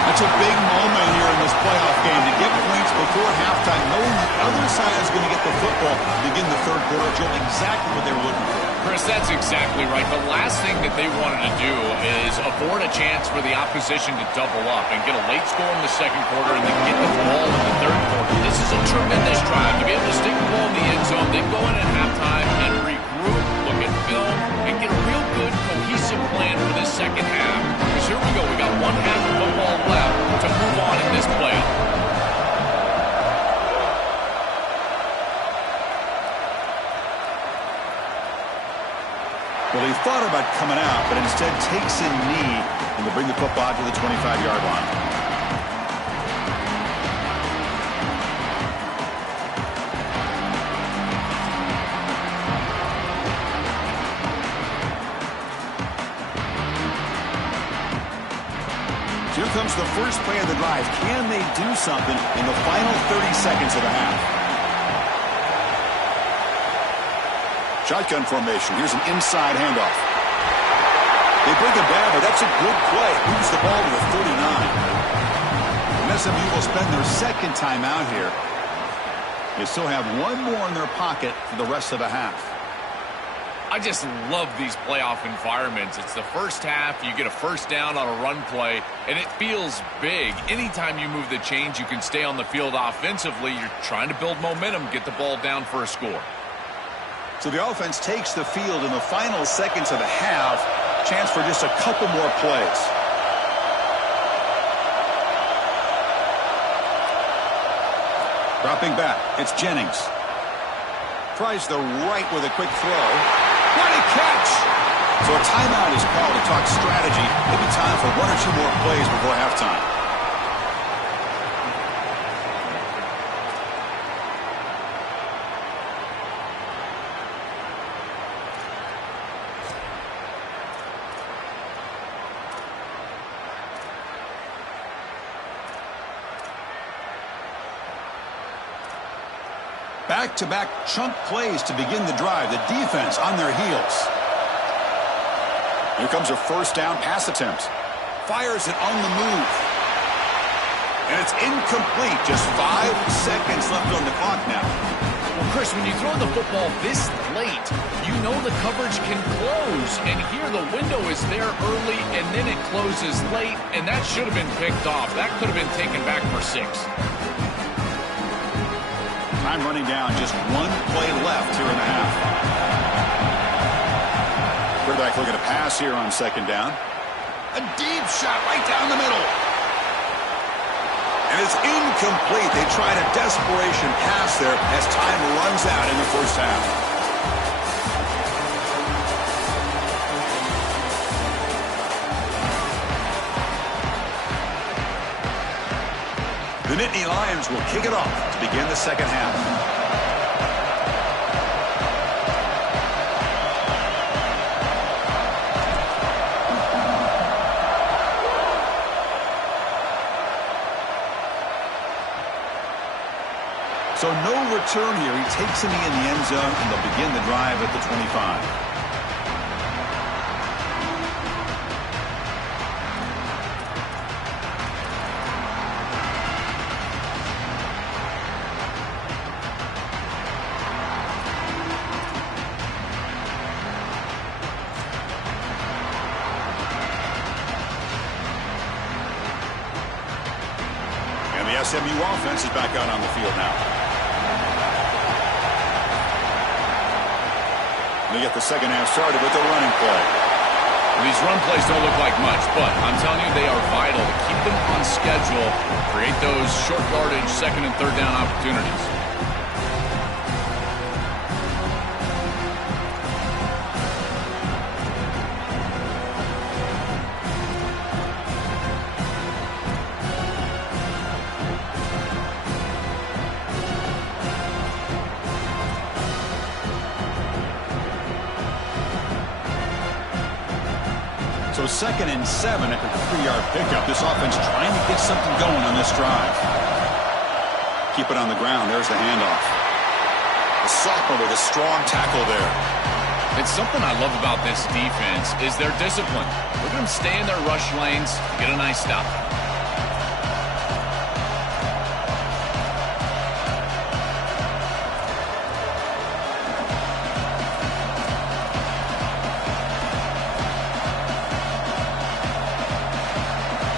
That's a big moment here in this playoff game, to get points before halftime, knowing the other side is going to get the football to begin the third quarter. Joe, exactly what they were looking for. Chris, that's exactly right. The last thing that they wanted to do is afford a chance for the opposition to double up and get a late score in the second quarter and then get the ball in the third quarter. This is a tremendous drive to be able to stick the ball in the end zone, then go in at halftime and regroup, look at film, and get a real good cohesive plan for this second half. Because here we go. We got 1 half of football left to move on in this playoff. Well, he thought about coming out, but instead takes a knee and will bring the football to the 25-yard line. Here comes the first play of the drive. Can they do something in the final 30 seconds of the half? Shotgun formation. Here's an inside handoff. They bring it back, but that's a good play. Moves the ball to the 39. And SMU will spend their second time out here. They still have one more in their pocket for the rest of the half. I just love these playoff environments. It's the first half, you get a first down on a run play, and it feels big. Anytime you move the chains, you can stay on the field offensively. You're trying to build momentum, get the ball down for a score. So the offense takes the field in the final seconds of the half. Chance for just a couple more plays. Dropping back, it's Jennings. Tries the right with a quick throw. What a catch! So a timeout is called to talk strategy. Maybe time for one or two more plays before halftime. Back-to-back chunk plays to begin the drive. The defense on their heels. Here comes a first down pass attempt. Fires it on the move. And it's incomplete. Just 5 seconds left on the clock now. Well, Chris, when you throw the football this late, you know the coverage can close. And here the window is there early, and then it closes late, and that should have been picked off. That could have been taken back for 6. Time running down, just one play left here in the half. Quarterback looking to pass here on second down. A deep shot right down the middle. And it's incomplete. They tried a desperation pass there as time runs out in the first half. The Nittany Lions will kick it off to begin the second half. So no return here. He takes it in the end zone, and they'll begin the drive at the 25. The SMU offense is back out on the field now. They get the second half started with the running play. Well, these run plays don't look like much, but I'm telling you, they are vital to keep them on schedule, create those short yardage second and third down opportunities. So 2nd and 7 at the 3-yard pickup. This offense trying to get something going on this drive. Keep it on the ground. There's the handoff. The sophomore with a strong tackle there. It's something I love about this defense is their discipline. Look at them stay in their rush lanes, get a nice stop.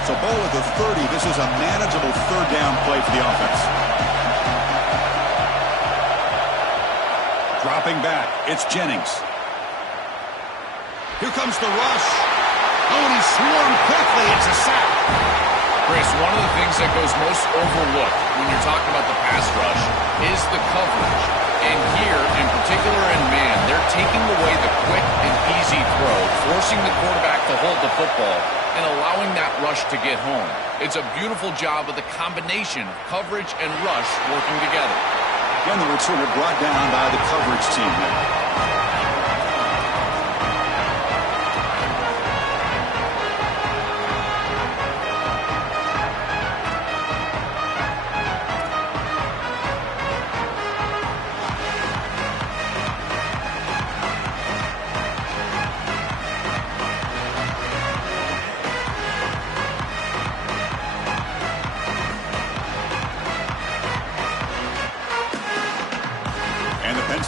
So ball at the 30. This is a manageable third down play for the offense. Dropping back, it's Jennings. Here comes the rush. Oh, and he's swarmed quickly. It's a sack. Chris, one of the things that goes most overlooked when you're talking about the pass rush is the coverage. And here, in particular in man, they're taking away the quick and easy throw, forcing the quarterback to hold the football and allowing that rush to get home. It's a beautiful job of the combination of coverage and rush working together. And the returner brought down by the coverage team there.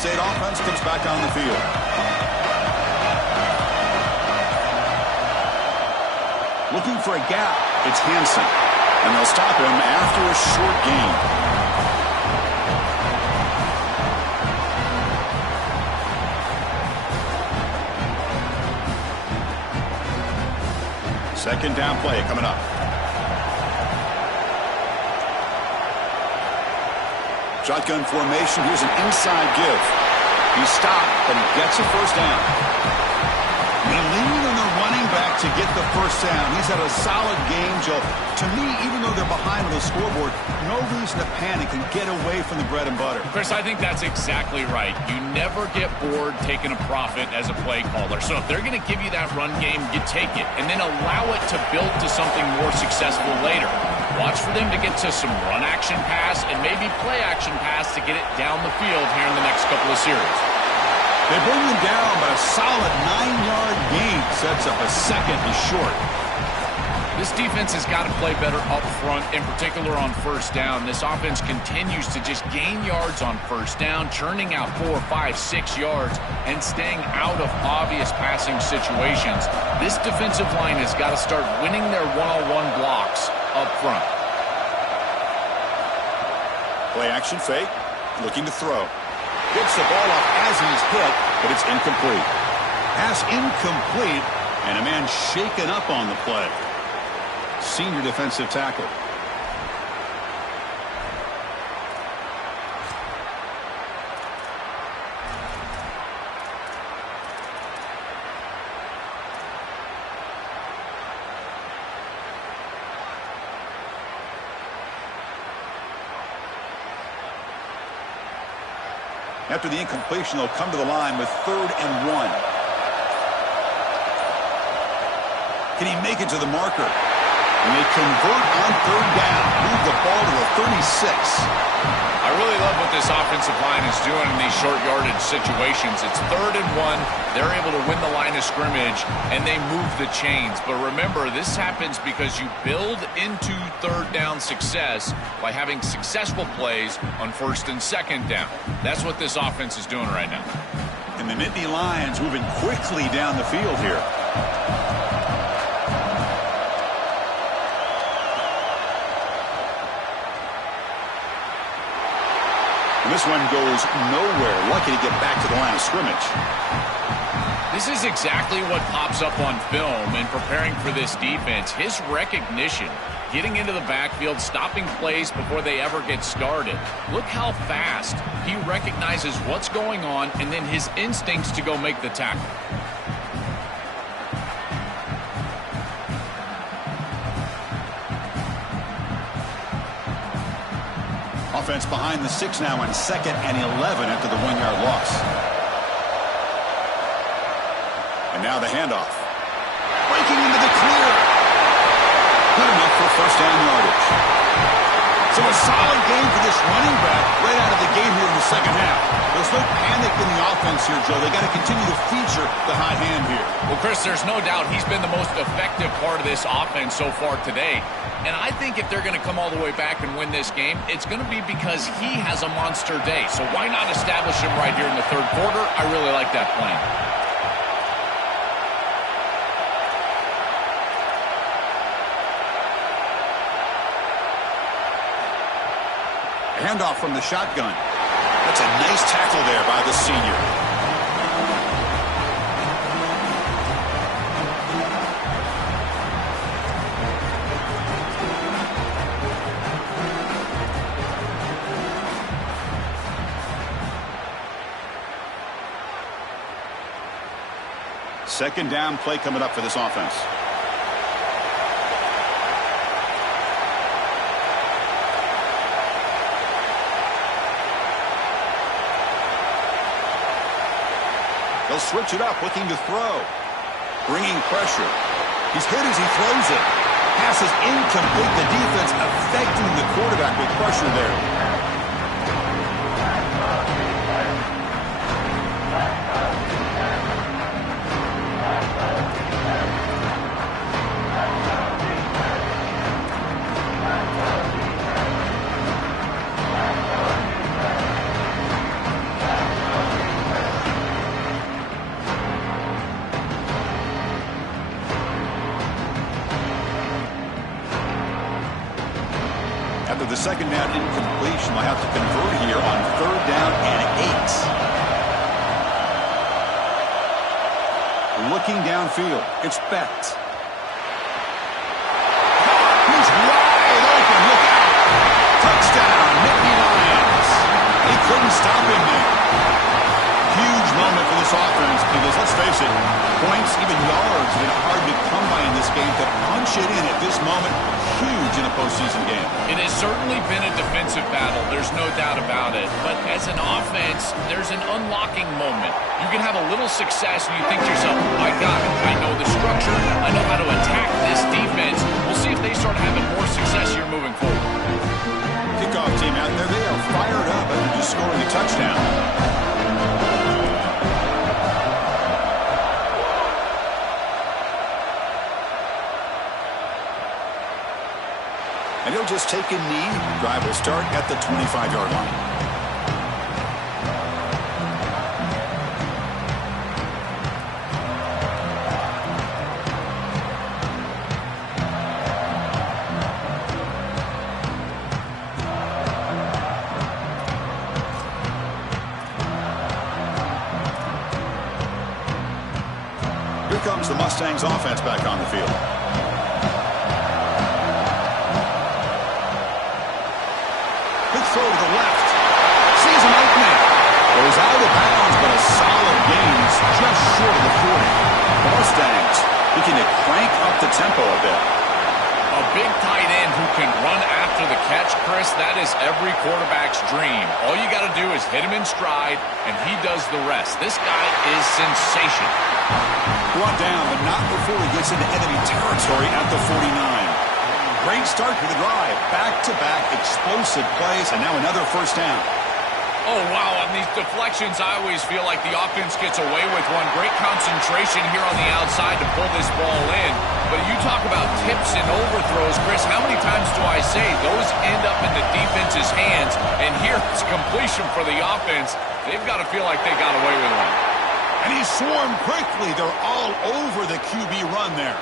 State offense comes back on the field. Looking for a gap. It's Hansen. And they'll stop him after a short gain. Second down play coming up. Shotgun formation. Here's an inside give. He's stopped, but he gets a first down. They lean on the running back to get the first down. He's had a solid game, Joe. To me, even though they're behind on the scoreboard, no reason to panic and get away from the bread and butter. Chris, I think that's exactly right. You never get bored taking a profit as a play caller. So if they're going to give you that run game, you take it, and then allow it to build to something more successful later. Watch for them to get to some run action pass and maybe play action pass to get it down the field here in the next couple of series. They bring him down, but a solid 9-yard gain sets up a second and short. This defense has got to play better up front, in particular on first down. This offense continues to just gain yards on first down, churning out 4, 5, 6 yards, and staying out of obvious passing situations. This defensive line has got to start winning their one-on-one blocks up front. Play action fake, looking to throw. Gets the ball off as he's hit, but it's incomplete. Pass incomplete, and a man shaken up on the play. Senior defensive tackle. After the incompletion, they'll come to the line with 3rd and 1. Can he make it to the marker? And they convert on 3rd down. Move the ball to the 36. I really love what this offensive line is doing in these short yardage situations. It's 3rd and 1. They're able to win the line of scrimmage, and they move the chains. But remember, this happens because you build into 3rd down success by having successful plays on 1st and 2nd down. That's what this offense is doing right now. And the Nittany Lions moving quickly down the field here. And this one goes nowhere. Lucky to get back to the line of scrimmage. This is exactly what pops up on film in preparing for this defense. His recognition, getting into the backfield, stopping plays before they ever get started. Look how fast he recognizes what's going on and then his instincts to go make the tackle. Offense behind the 6 now on 2nd and 11 after the 1-yard loss. And now the handoff. Breaking into the clear. Good enough for first down yardage. So a solid game for this running back right out of the game here in the second half. There's no panic in the offense here, Joe. They got to continue to feature the hot hand here. Well, Chris, there's no doubt he's been the most effective part of this offense so far today. And I think if they're going to come all the way back and win this game, it's going to be because he has a monster day. So why not establish him right here in the 3rd quarter? I really like that plan. Handoff from the shotgun. That's a nice tackle there by the senior. Second down play coming up for this offense. They'll switch it up, looking to throw. Bringing pressure. He's hit as he throws it. Pass is incomplete. The defense affecting the quarterback with pressure there. After the second down incompletion, they'll have to convert here on 3rd down and 8. Looking downfield, it's Becht. He's wide open, look out. Touchdown, Nittany Lions. They couldn't stop him there. Huge moment for this offense because, let's face it, points, even yards, have been hard to come by in this game. To punch it in at this moment, huge in a postseason game. It has certainly been a defensive battle. There's no doubt about it. But as an offense, there's an unlocking moment. You can have a little success and you think to yourself, I got it. I know the structure. I know how to attack this defense. We'll see if they start having more success here moving forward. Kickoff team out there, they are fired up after just scoring a touchdown. And he'll just take a knee. Drive will start at the 25-yard line. Here comes the Mustangs offense back on the field. Throw to the left. Sees an opening. Goes out of bounds, but a solid gain. It's just short of the 40. The Mustangs looking to crank up the tempo a bit. A big tight end who can run after the catch, Chris, that is every quarterback's dream. All you got to do is hit him in stride, and he does the rest. This guy is sensational. Brought down, but not before he gets into enemy territory at the 49. Great start to the drive. Back-to-back explosive plays, and now another first down. Oh, wow. On these deflections, I always feel like the offense gets away with one. Great concentration here on the outside to pull this ball in. But you talk about tips and overthrows, Chris. How many times do I say those end up in the defense's hands? And here it's completion for the offense. They've got to feel like they got away with one. And he swarmed quickly. They're all over the QB run there.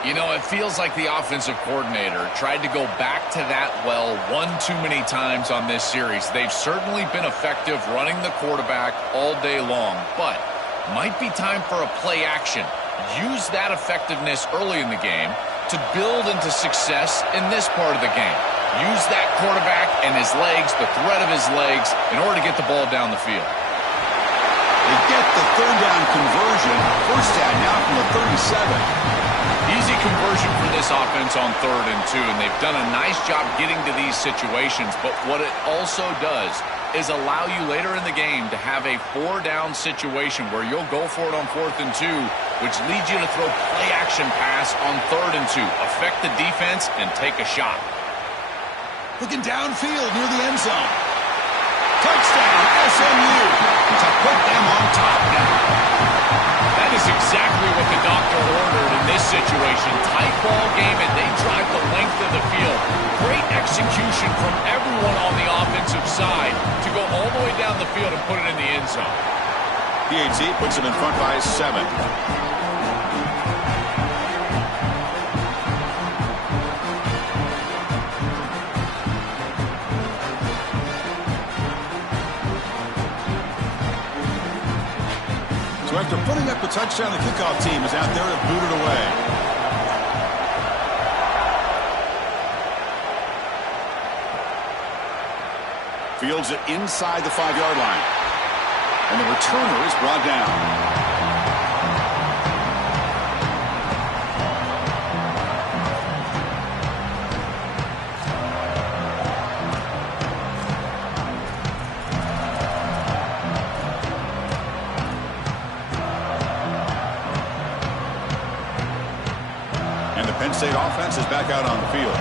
You know, it feels like the offensive coordinator tried to go back to that well one too many times on this series. They've certainly been effective running the quarterback all day long, but might be time for a play action. Use that effectiveness early in the game to build into success in this part of the game. Use that quarterback and his legs, the threat of his legs, in order to get the ball down the field. They get the 3rd down conversion. First down now from the 37. Easy conversion for this offense on 3rd and 2, and they've done a nice job getting to these situations. But what it also does is allow you later in the game to have a 4-down situation where you'll go for it on 4th and 2, which leads you to throw play-action pass on 3rd and 2. Affect the defense and take a shot. Looking downfield near the end zone. Touchdown, SMU, to put them on top now. That is exactly what the doctor ordered in this situation. Tight ball game, and they drive the length of the field. Great execution from everyone on the offensive side to go all the way down the field and put it in the end zone. PAT puts them in front by 7. So after putting up a touchdown, the kickoff team is out there to boot it away. Fields it inside the 5-yard line. And the returner is brought down. Penn State offense is back out on the field.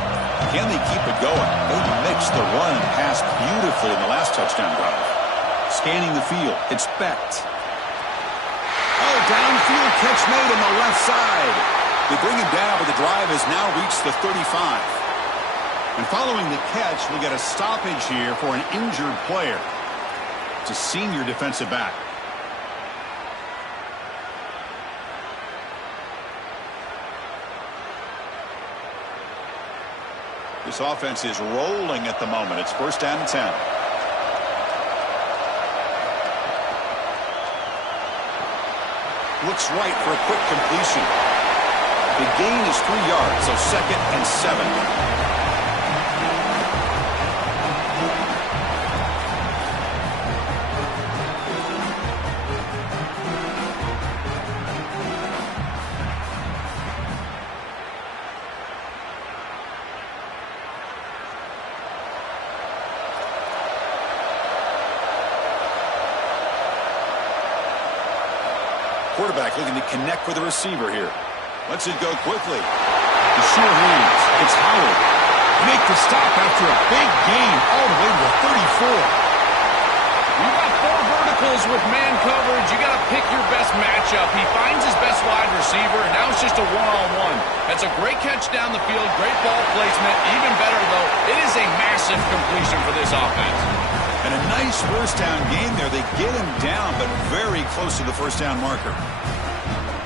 Can they keep it going? They mixed the run and pass beautifully in the last touchdown drive. Scanning the field, it's Becht. Oh, downfield catch made on the left side. They bring him down, but the drive has now reached the 35. And following the catch, we get a stoppage here for an injured player. It's a senior defensive back. This offense is rolling at the moment. It's first down and 10. Looks right for a quick completion. The gain is 3 yards, so second and 7. Quarterback looking to connect with the receiver here. Lets it go quickly. The sure hands. It's Howard. Make the stop after a big gain all the way to the 34. You got 4 verticals with man coverage. You got to pick your best matchup. He finds his best wide receiver, and now it's just a one-on-one. That's a great catch down the field. Great ball placement. Even better, though, it is a massive completion for this offense. And a nice first down game there. They get him down, but very close to the first down marker.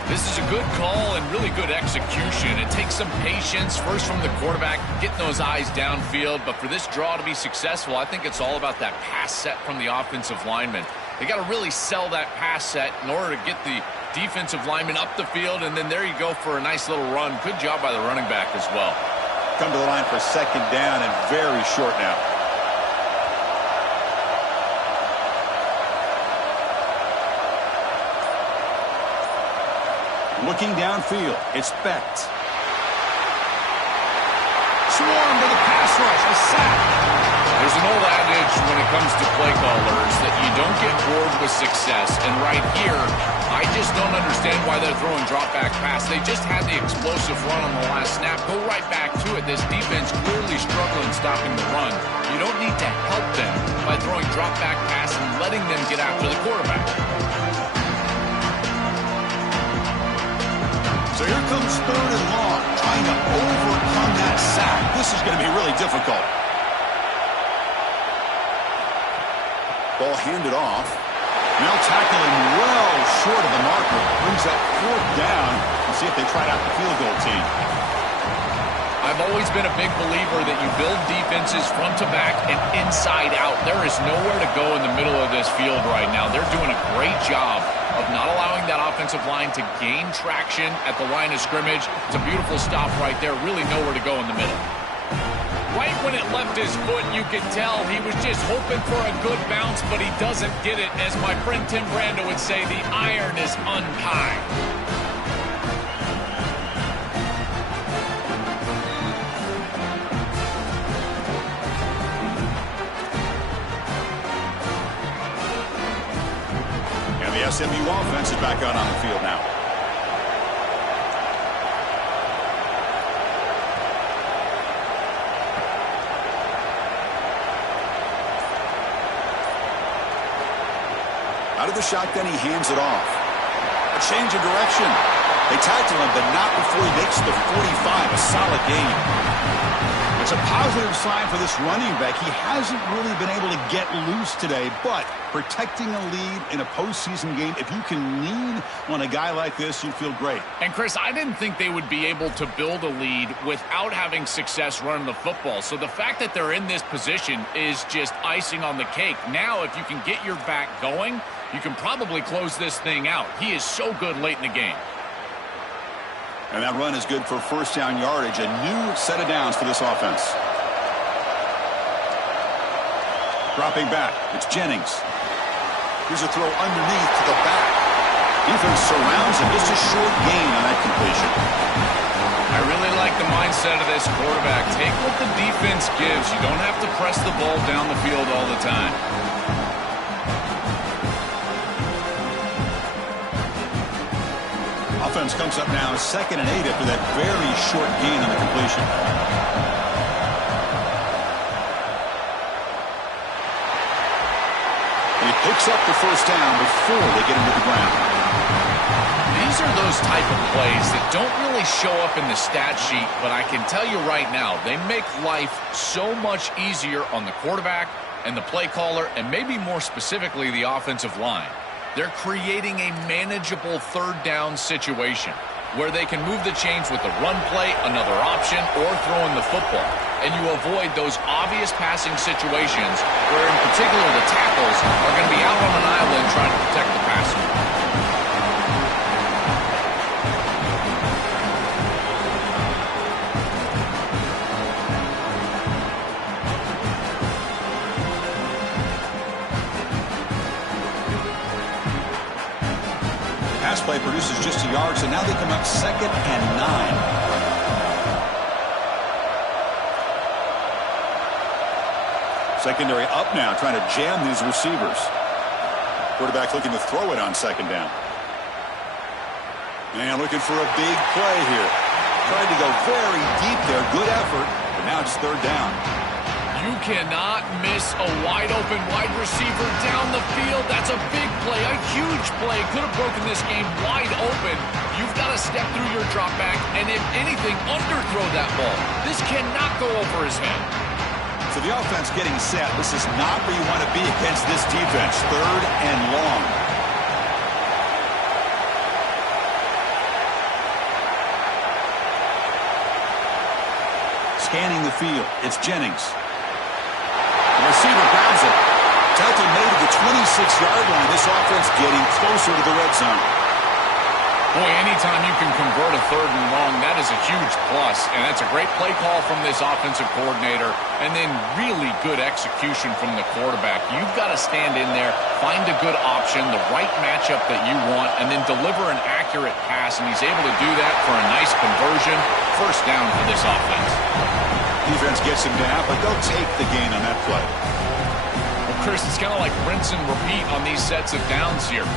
This is a good call and really good execution. It takes some patience, first from the quarterback, getting those eyes downfield. But for this draw to be successful, I think it's all about that pass set from the offensive lineman. They got to really sell that pass set in order to get the defensive lineman up the field. And then there you go for a nice little run. Good job by the running back as well. Come to the line for second down and very short now. Looking downfield, it's Becht. Swarm to the pass rush, a sack. There's an old adage when it comes to play callers that you don't get bored with success. And right here, I just don't understand why they're throwing drop-back pass. They just had the explosive run on the last snap. Go right back to it. This defense clearly struggling stopping the run. You don't need to help them by throwing drop-back pass and letting them get after the quarterback. So here comes third and long, trying to overcome that sack. This is going to be really difficult. Ball handed off. Now tackling well short of the marker. Brings up fourth down. We'll see if they try it out the field goal team. I've always been a big believer that you build defenses front to back and inside out. There is nowhere to go in the middle of this field right now. They're doing a great job of not allowing that offensive line to gain traction at the line of scrimmage. It's a beautiful stop right there. Really nowhere to go in the middle. Right when it left his foot, you could tell he was just hoping for a good bounce, but he doesn't get it. As my friend Tim Brando would say, the iron is untied. The SMU offense is back out on the field now. Out of the shotgun, he hands it off. A change of direction. They tackle him, but not before he makes the 45. A solid gain. It's a positive sign for this running back. He hasn't really been able to get loose today, but protecting a lead in a postseason game, if you can lean on a guy like this, you feel great. And, Chris, I didn't think they would be able to build a lead without having success running the football. So the fact that they're in this position is just icing on the cake. Now, if you can get your back going, you can probably close this thing out. He is so good late in the game. And that run is good for first down yardage. A new set of downs for this offense. Dropping back. It's Jennings. Here's a throw underneath to the back. Defense surrounds him. Just a short gain on that completion. I really like the mindset of this quarterback. Take what the defense gives. You don't have to press the ball down the field all the time. Offense comes up now 2nd and 8 after that very short gain on the completion. And he picks up the first down before they get him to the ground. These are those type of plays that don't really show up in the stat sheet, but I can tell you right now, they make life so much easier on the quarterback and the play caller, and maybe more specifically the offensive line. They're creating a manageable third down situation. where they can move the chains with the run play, another option, or throwing the football. And you avoid those obvious passing situations where, in particular, the tackles are going to be out on an island trying to protect the passer. Pass play produces just a yard, so now they come up 2nd and 9. Secondary up now, trying to jam these receivers. Quarterback looking to throw it on 2nd down. And looking for a big play here. Tried to go very deep there. Good effort, but now it's 3rd down. You cannot miss a wide-open wide receiver down the field. That's a big play, a huge play. Could have broken this game wide open. You've got to step through your drop back and, if anything, underthrow that ball. This cannot go over his head. So the offense getting set. This is not where you want to be against this defense. 3rd and long. Scanning the field. It's Jennings. The receiver grabs it. Tackle made at the 26-yard line. This offense getting closer to the red zone. Boy, anytime you can convert a 3rd and long, that is a huge plus. And that's a great play call from this offensive coordinator. And then really good execution from the quarterback. You've got to stand in there, find a good option, the right matchup that you want, and then deliver an accurate pass. And he's able to do that for a nice conversion. 1st down for this offense. Defense gets him down, but they'll take the gain on that play. Well, Chris, it's kind of like rinse and repeat on these sets of downs here.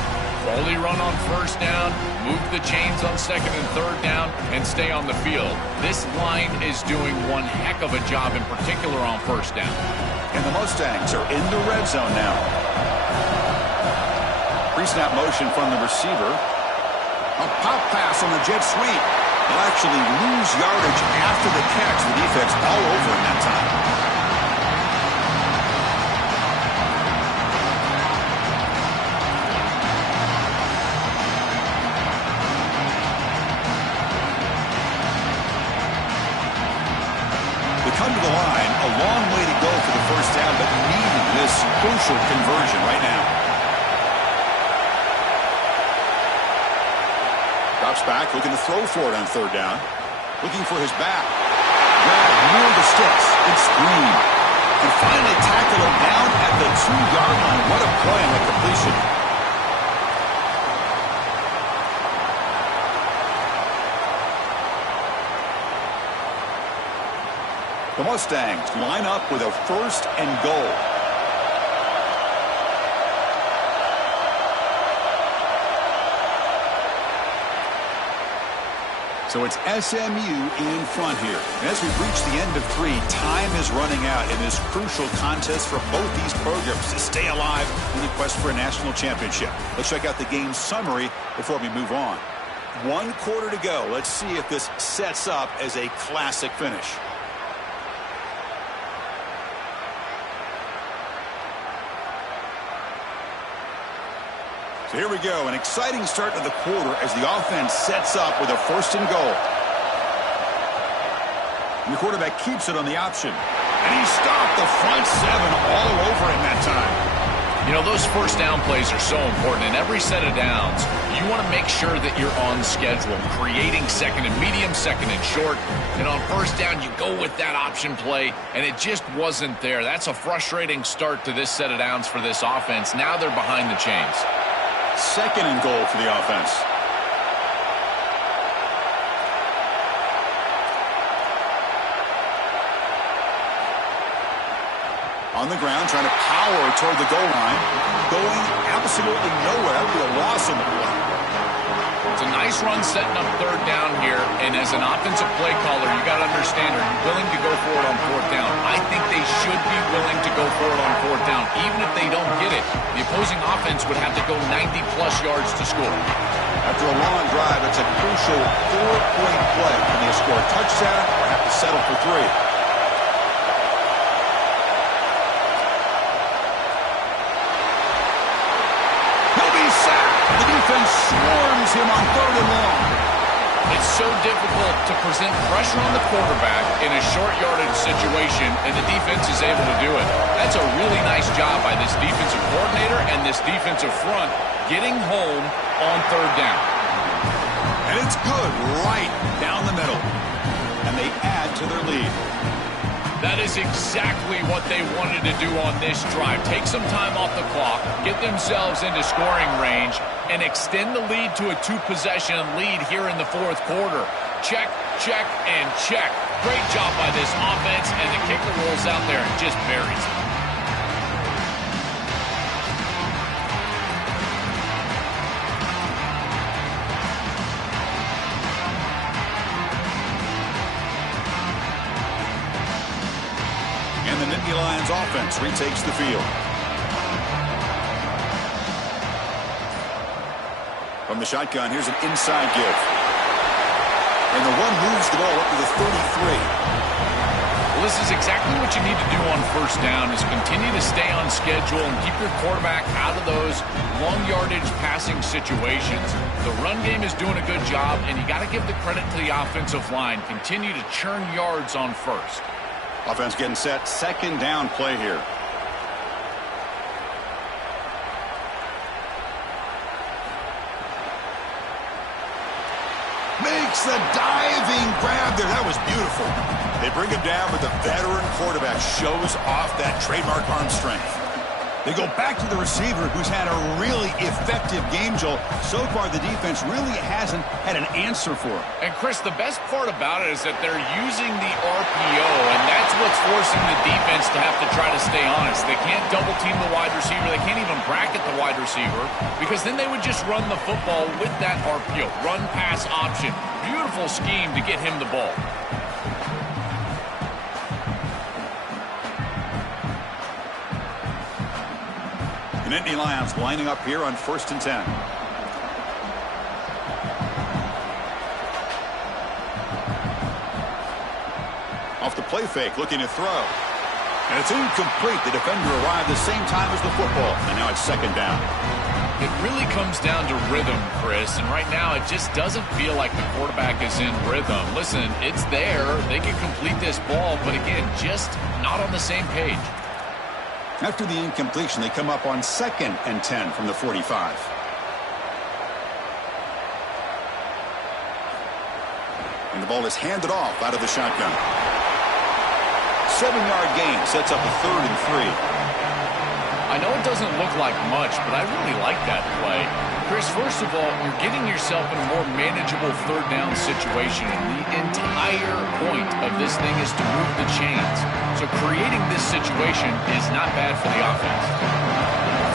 Only run on 1st down, move the chains on 2nd and 3rd down, and stay on the field. This line is doing one heck of a job, in particular on 1st down. And the Mustangs are in the red zone now. Pre-snap motion from the receiver. A pop pass on the jet sweep. They'll actually lose yardage after the catch. The defense all over in that time. Come to the line, a long way to go for the 1st down, but needing this crucial conversion right now. Drops back, looking to throw for it on 3rd down. Looking for his back. Grab near the sticks. It's Green. And finally tackle him down at the 2-yard line. What a play on that completion. The Mustangs line up with a 1st and goal. So it's SMU in front here. And as we reach the end of 3, time is running out in this crucial contest for both these programs to stay alive in the quest for a national championship. Let's check out the game summary before we move on. 1 quarter to go. Let's see if this sets up as a classic finish. So here we go, an exciting start to the quarter as the offense sets up with a 1st and goal. And the quarterback keeps it on the option. And he stopped the front 7 all over in that time. You know, those 1st down plays are so important. In every set of downs, you want to make sure that you're on schedule, creating 2nd and medium, 2nd and short. And on 1st down, you go with that option play, and it just wasn't there. That's a frustrating start to this set of downs for this offense. Now they're behind the chains. 2nd and goal for the offense. On the ground, trying to power toward the goal line. Going absolutely nowhere. That would be a loss on the play. It's a nice run setting up 3rd down here. And as an offensive play caller, you got to understand, are you willing to go for it on 4th down? I think they should be willing to go for it on 4th down. Even if they don't get it, the opposing offense would have to go 90-plus yards to score. After a long drive, it's a crucial 4-point play. Can they score a touchdown or have to settle for 3? He'll be sacked. The defense swarms him on 3rd and long. It's so difficult to present pressure on the quarterback in a short yardage situation, and the defense is able to do it. That's a really nice job by this defensive coordinator and this defensive front getting home on third down. And it's good right down the middle. And they add to their lead. That is exactly what they wanted to do on this drive. Take some time off the clock, get themselves into scoring range, and extend the lead to a two-possession lead here in the fourth quarter. Check, check, and check. Great job by this offense, and the kicker rolls out there and just buries it. And the Nittany Lions offense retakes the field. From the shotgun, here's an inside give. And the one moves the ball up to the 33. Well, this is exactly what you need to do on first down is continue to stay on schedule and keep your quarterback out of those long yardage passing situations. The run game is doing a good job, and you got to give the credit to the offensive line. Continue to churn yards on first. Offense getting set. Second down play here. Makes the diving grab there. That was beautiful. They bring him down, but the veteran quarterback shows off that trademark arm strength. They go back to the receiver, who's had a really effective game, Joel. So far, the defense really hasn't had an answer for it. And, Chris, the best part about it is that they're using the RPO, and that's what's forcing the defense to have to try to stay honest. They can't double-team the wide receiver. They can't even bracket the wide receiver because then they would just run the football with that RPO, run-pass option. Beautiful scheme to get him the ball. The Nittany Lions lining up here on 1st and 10. Off the play fake, looking to throw. And it's incomplete. The defender arrived the same time as the football. And now it's second down. It really comes down to rhythm, Chris. And right now it just doesn't feel like the quarterback is in rhythm. Listen, it's there. They can complete this ball. But again, just not on the same page. After the incompletion, they come up on 2nd and 10 from the 45. And the ball is handed off out of the shotgun. 7-yard gain sets up a 3rd and 3. I know it doesn't look like much, but I really like that play. Chris, first of all, you're getting yourself in a more manageable third down situation, and the entire point of this thing is to move the chains. So creating this situation is not bad for the offense.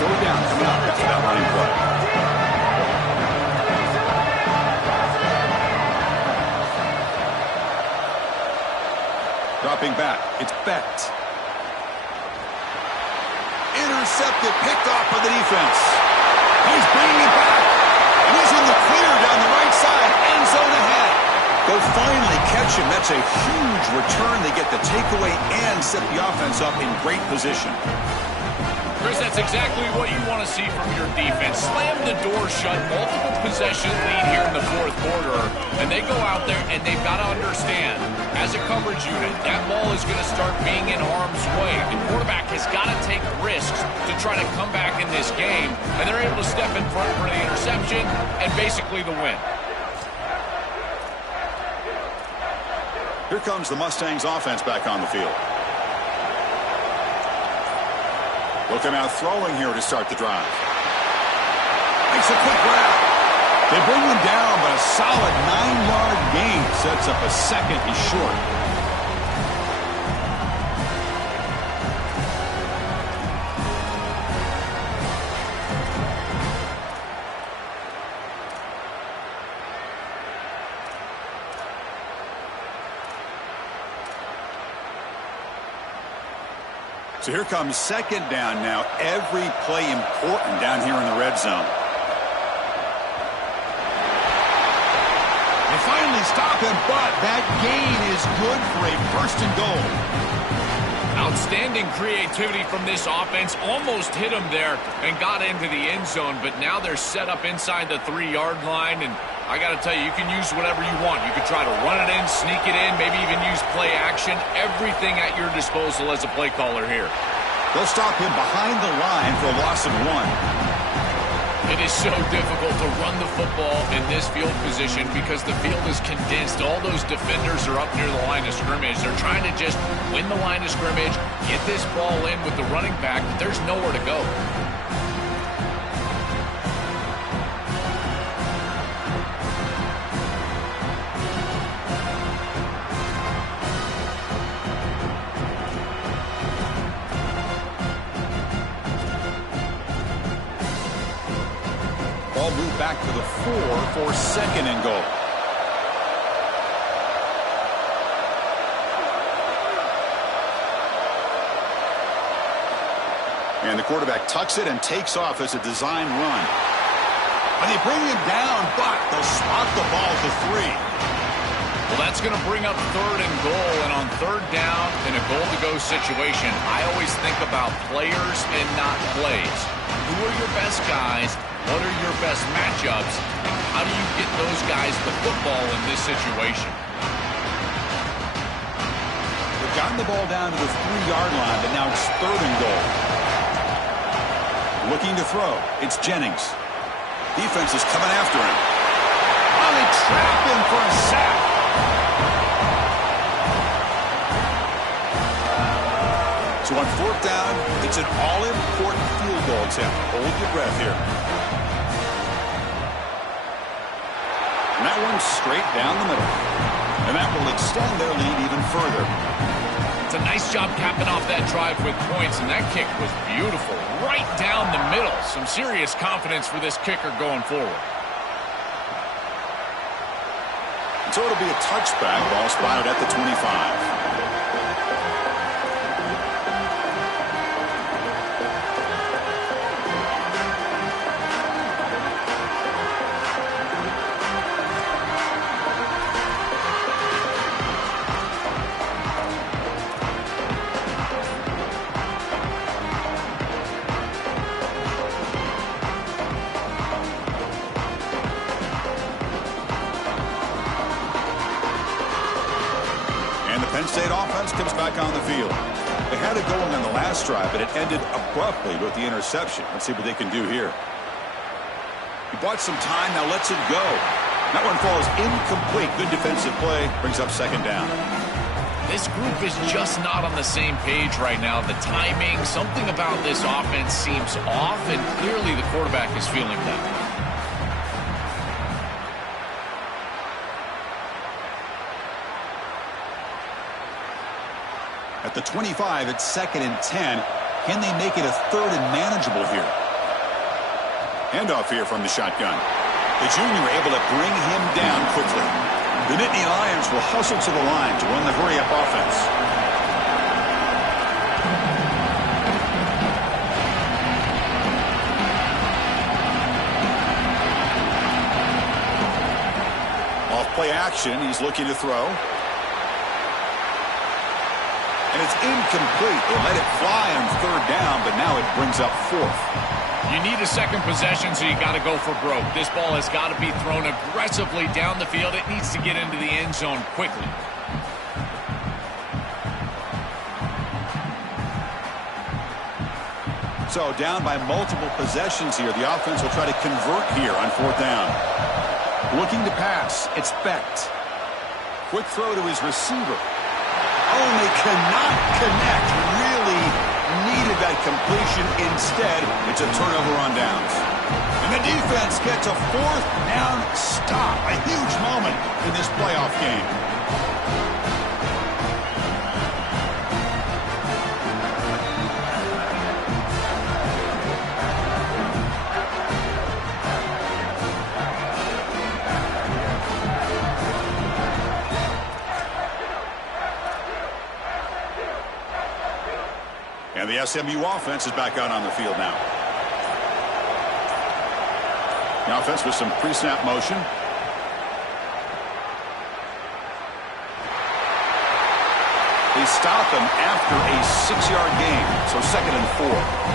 Third down coming up after that running play. Dropping back, it's Becht. Intercepted, picked off by the defense. He's bringing it back. And he's in the clear down the right side. End zone ahead. They'll finally catch him. That's a huge return. They get the takeaway and set the offense up in great position. Chris, that's exactly what you want to see from your defense. Slam the door shut, multiple possession lead here in the fourth quarter, and they go out there and they've got to understand, as a coverage unit, that ball is going to start being in harm's way. The quarterback has got to take risks to try to come back in this game, and they're able to step in front for the interception and basically the win. Here comes the Mustangs offense back on the field. They'll come out throwing here to start the drive. Makes a quick grab. They bring him down, but a solid 9-yard gain sets up a second. He's short. So here comes second down now. Every play important down here in the red zone. They finally stop him, but that gain is good for a 1st and goal. Outstanding creativity from this offense. Almost hit him there and got into the end zone, but now they're set up inside the 3-yard line, and I got to tell you, you can use whatever you want. You could try to run it in, sneak it in, maybe even use play action. Everything at your disposal as a play caller here. They'll stop him behind the line for a loss of 1. It is so difficult to run the football in this field position because the field is condensed. All those defenders are up near the line of scrimmage. They're trying to just win the line of scrimmage, get this ball in with the running back, but there's nowhere to go. Ball moved back to the 4 for 2nd and goal. And the quarterback tucks it and takes off as a design run. And they bring him down, but they'll spot the ball to 3. Well, that's going to bring up 3rd and goal, and on 3rd down in a goal-to-go situation, I always think about players and not plays. Who are your best guys? What are your best matchups? And how do you get those guys the football in this situation? They've gotten the ball down to the 3-yard line, but now it's 3rd and goal. Looking to throw. It's Jennings. Defense is coming after him. Oh, they trap him for a sack. So on 4th down, it's an all-important field goal attempt. Hold your breath here. And that one's straight down the middle. And that will extend their lead even further. It's a nice job capping off that drive with points, and that kick was beautiful. Right down the middle. Some serious confidence for this kicker going forward. So it'll be a touchback. Ball spotted at the 25. Penn State offense comes back on the field. They had it going on the last drive, but it ended abruptly with the interception. Let's see what they can do here. He bought some time, now lets it go. That one falls incomplete. Good defensive play, brings up 2nd down. This group is just not on the same page right now. The timing, something about this offense seems off, and clearly the quarterback is feeling that. At the 25, it's 2nd and 10. Can they make it a 3rd and manageable here? Handoff here from the shotgun. The junior able to bring him down quickly. The Nittany Lions will hustle to the line to run the hurry-up offense. Off play action, he's looking to throw. And it's incomplete. They let it fly on 3rd down, but now it brings up 4th. You need a second possession, so you got to go for broke. This ball has got to be thrown aggressively down the field. It needs to get into the end zone quickly. So down by multiple possessions here. The offense will try to convert here on 4th down. Looking to pass. It's Becht. Quick throw to his receiver. Oh, they cannot connect. Really needed that completion. Instead, it's a turnover on downs. And the defense gets a 4th down stop. A huge moment in this playoff game. And the SMU offense is back out on the field now. The offense with some pre-snap motion. They stop him after a 6-yard gain, so 2nd and 4.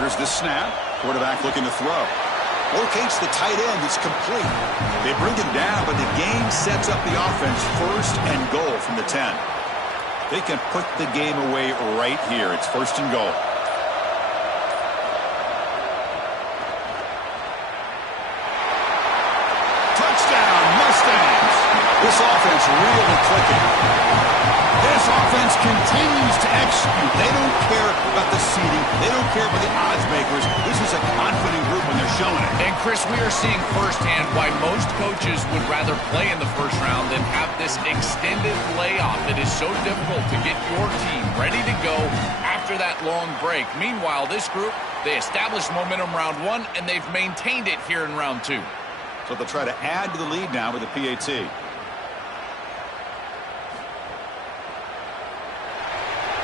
Here's the snap. Quarterback looking to throw. Locates the tight end. It's complete. They bring him down, but the game sets up the offense 1st and goal from the 10. They can put the game away right here. It's 1st and goal. Touchdown, Mustangs. This offense really clicking. This offense continues to execute. They don't care about the seeding. They don't care about the odds makers. This is a confident group when they're showing it. And, Chris, we are seeing firsthand why most coaches would rather play in the first round than have this extended layoff. It is so difficult to get your team ready to go after that long break. Meanwhile, this group, they established momentum round 1, and they've maintained it here in round 2. So they'll try to add to the lead now with the PAT.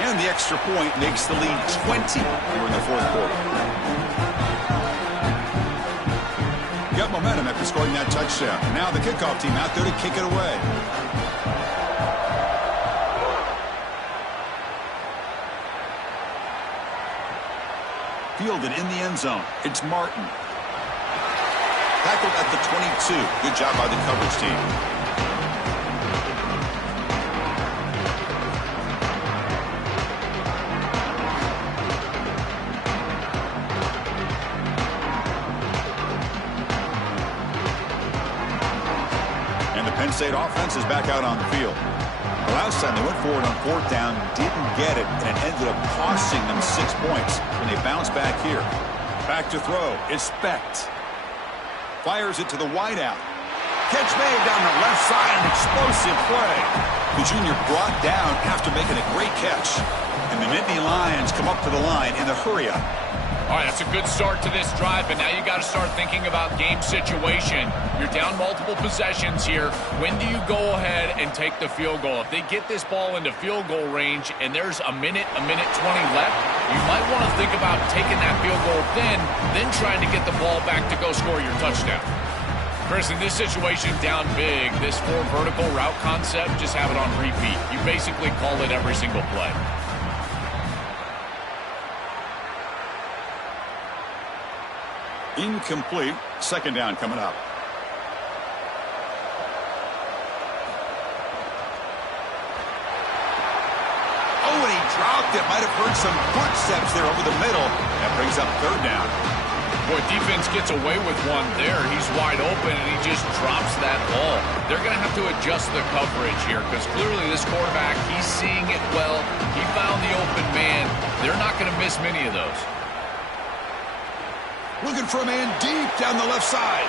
And the extra point makes the lead 20 here in the 4th quarter. Got momentum after scoring that touchdown. Now the kickoff team out there to kick it away. Fielded in the end zone. It's Martin. Tackled at the 22. Good job by the coverage team. Penn State offense is back out on the field. The last time they went forward on 4th down, didn't get it, and it ended up costing them 6 points. And they bounce back here. Back to throw. It's Specht. Fires it to the wideout. Catch made down the left side. An explosive play. The junior brought down after making a great catch. And the Nittany Lions come up to the line in the hurry-up. All right, that's a good start to this drive, but now you got to start thinking about game situation. You're down multiple possessions here. When do you go ahead and take the field goal? If they get this ball into field goal range and there's a minute 20 left, you might want to think about taking that field goal then trying to get the ball back to go score your touchdown. Chris, in this situation, down big, this 4 vertical route concept, just have it on repeat. You basically call it every single play. Incomplete. 2nd down coming up. Oh, and he dropped it. Might have heard some footsteps there over the middle. That brings up 3rd down. Boy, defense gets away with one there. He's wide open, and he just drops that ball. They're going to have to adjust the coverage here because clearly this quarterback, he's seeing it well. He found the open man. They're not going to miss many of those. Looking for a man deep down the left side.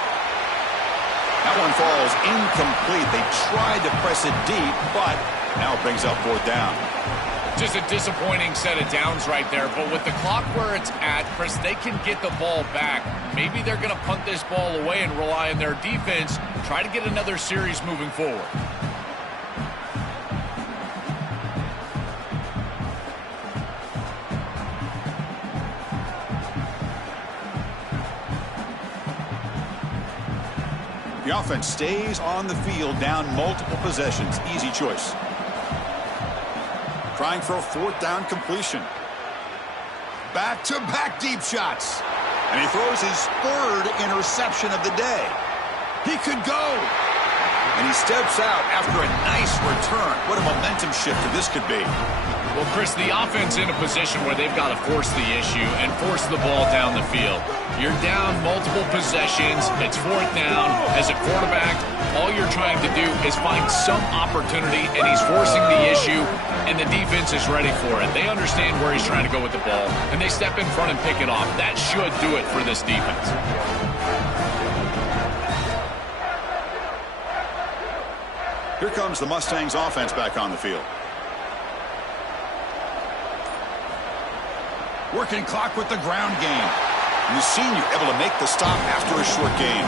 That one falls incomplete. They tried to press it deep, but now it brings up 4th down. Just a disappointing set of downs right there, but with the clock where it's at, Chris, they can get the ball back. Maybe they're going to punt this ball away and rely on their defense, try to get another series moving forward. The offense stays on the field, down multiple possessions. Easy choice. Trying for a 4th down completion. Back-to-back deep shots. And he throws his 3rd interception of the day. He could go. And he steps out after a nice return. What a momentum shifter this could be. Well, Chris, the offense in a position where they've got to force the issue and force the ball down the field. You're down multiple possessions. It's 4th down. As a quarterback, all you're trying to do is find some opportunity, and he's forcing the issue, and the defense is ready for it. They understand where he's trying to go with the ball, and they step in front and pick it off. That should do it for this defense. Here comes the Mustangs offense back on the field. Working clock with the ground game. And the senior able to make the stop after a short gain.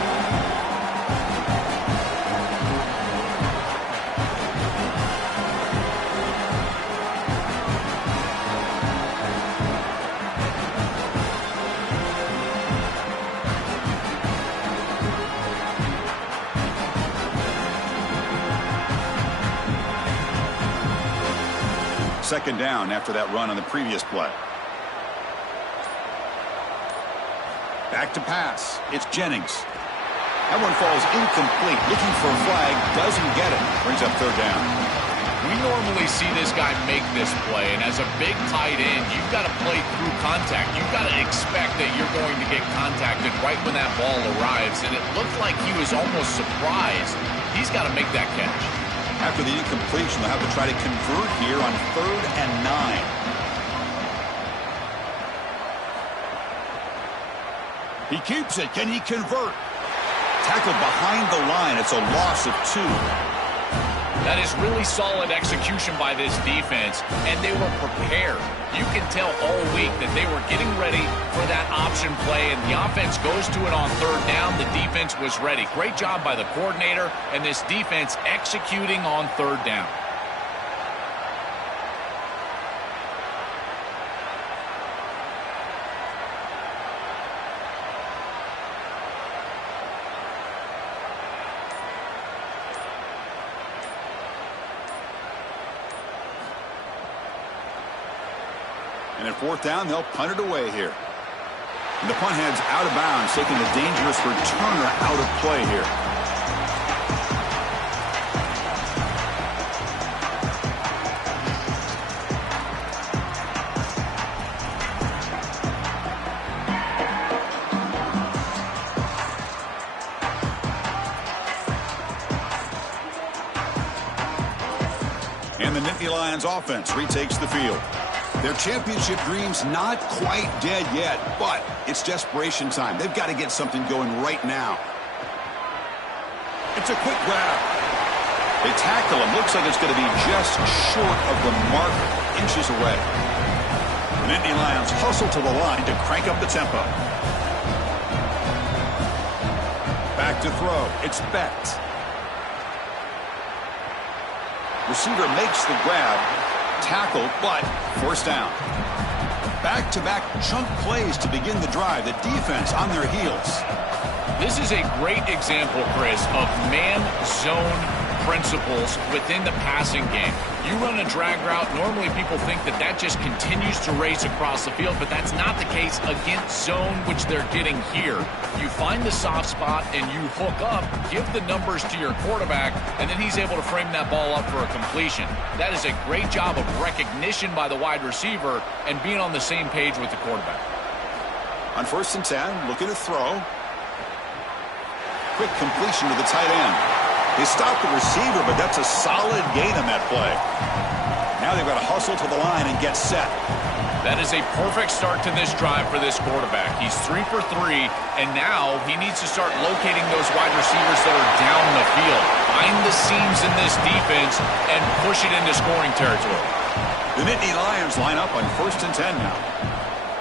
Second down after that run on the previous play. Back to pass. It's Jennings. That one falls incomplete. Looking for a flag. Doesn't get it. Brings up third down. We normally see this guy make this play, and as a big tight end, you've got to play through contact. You've got to expect that you're going to get contacted right when that ball arrives, and it looked like he was almost surprised. He's got to make that catch. After the incompletion, they'll have to try to convert here on 3rd and 9. He keeps it. Can he convert? Tackled behind the line. It's a loss of 2. That is really solid execution by this defense, and they were prepared. You can tell all week that they were getting ready for that option play, and the offense goes to it on 3rd down. The defense was ready. Great job by the coordinator, and this defense executing on 3rd down. And at 4th down, they'll punt it away here. And the punt heads out of bounds, taking the dangerous returner out of play here. And the Nittany Lions offense retakes the field. Their championship dreams not quite dead yet, but it's desperation time. They've got to get something going right now. It's a quick grab. They tackle him. Looks like it's going to be just short of the marker, inches away. The Nittany Lions hustle to the line to crank up the tempo. Back to throw. It's Becht. Receiver makes the grab. Tackle, but first down. Back-to-back chunk plays to begin the drive. The defense on their heels. This is a great example, Chris, of man-zone principles within the passing game. You run a drag route, normally people think that that just continues to race across the field, but that's not the case against zone, which they're getting here. You find the soft spot and you hook up, give the numbers to your quarterback, and then he's able to frame that ball up for a completion. That is a great job of recognition by the wide receiver and being on the same page with the quarterback. On 1st and 10, looking to throw. Quick completion to the tight end. They stopped the receiver, but that's a solid gain on that play. Now they've got to hustle to the line and get set. That is a perfect start to this drive for this quarterback. He's 3 for 3, and now he needs to start locating those wide receivers that are down the field. Find the seams in this defense and push it into scoring territory. The Nittany Lions line up on 1st and 10 now.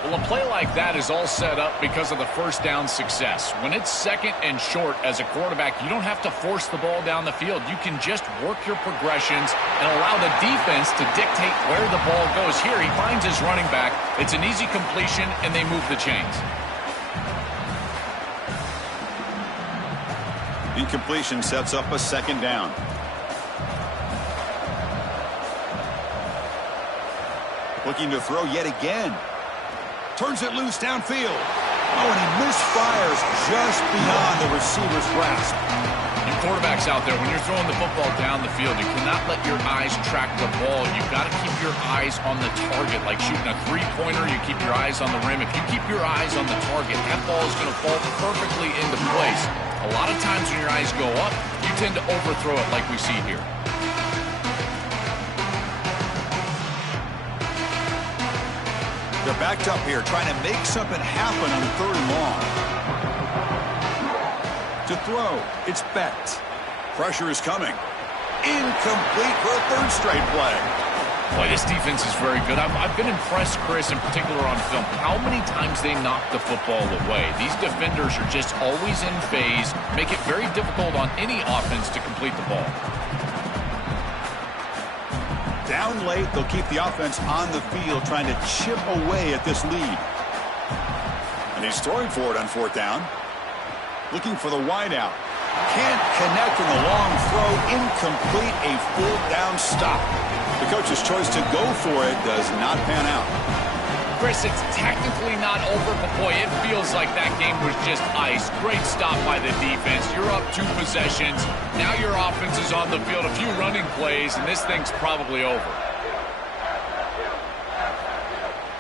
Well, a play like that is all set up because of the first down success. When it's 2nd and short as a quarterback, you don't have to force the ball down the field. You can just work your progressions and allow the defense to dictate where the ball goes. Here, he finds his running back. It's an easy completion, and they move the chains. Incompletion sets up a 2nd down. Looking to throw yet again. Turns it loose downfield. Oh, and he misfires just beyond the receiver's grasp. You quarterbacks out there, when you're throwing the football down the field, you cannot let your eyes track the ball. You've got to keep your eyes on the target. Like shooting a three-pointer, you keep your eyes on the rim. If you keep your eyes on the target, that ball is going to fall perfectly into place. A lot of times when your eyes go up, you tend to overthrow it like we see here. They're backed up here, trying to make something happen on 3rd and long. To throw, it's Becht. Pressure is coming. Incomplete for a 3rd straight play. Boy, this defense is very good. I've been impressed, Chris, in particular on film, how many times they knock the football away. These defenders are just always in phase, make it very difficult on any offense to complete the ball. Down late, they'll keep the offense on the field, trying to chip away at this lead. And he's throwing for it on 4th down. Looking for the wideout. Can't connect on the long throw. Incomplete, a 4th down stop. The The coach's choice to go for it does not pan out. Chris, it's technically not over, but boy, it feels like that game was just ice. Great stop by the defense. You're up 2 possessions. Now your offense is on the field, a few running plays, and this thing's probably over.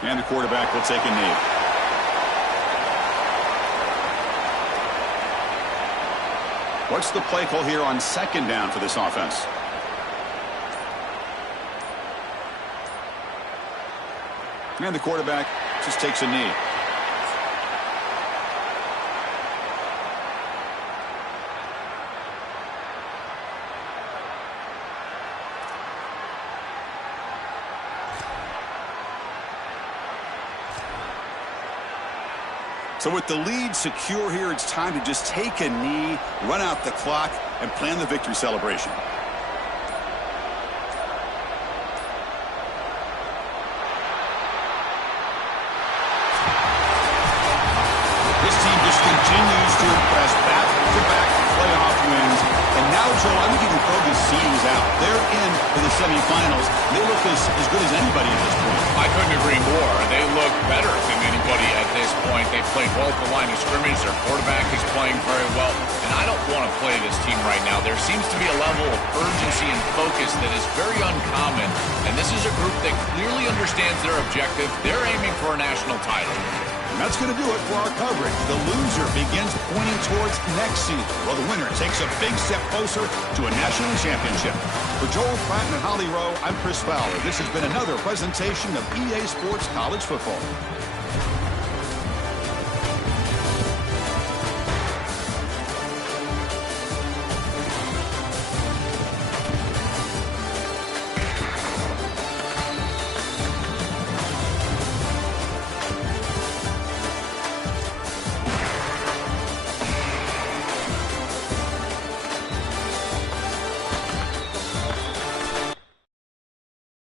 And the quarterback will take a knee. What's the play call here on 2nd down for this offense? And the quarterback just takes a knee. So with the lead secure here, it's time to just take a knee, run out the clock, and plan the victory celebration. Continues to impress back-to-back playoff wins. And now, Joel, I think you can throw the seedings out. They're in for the semifinals. They look as good as anybody at this point. I couldn't agree more. They look better than anybody at this point. They've played well at the line of scrimmage. Their quarterback is playing very well. And I don't want to play this team right now. There seems to be a level of urgency and focus that is very uncommon. And this is a group that clearly understands their objective. They're aiming for a national title. And that's going to do it for our coverage. The loser begins pointing towards next season, while the winner takes a big step closer to a national championship. For Joel Pratt and Holly Rowe, I'm Chris Fowler. This has been another presentation of EA Sports College Football.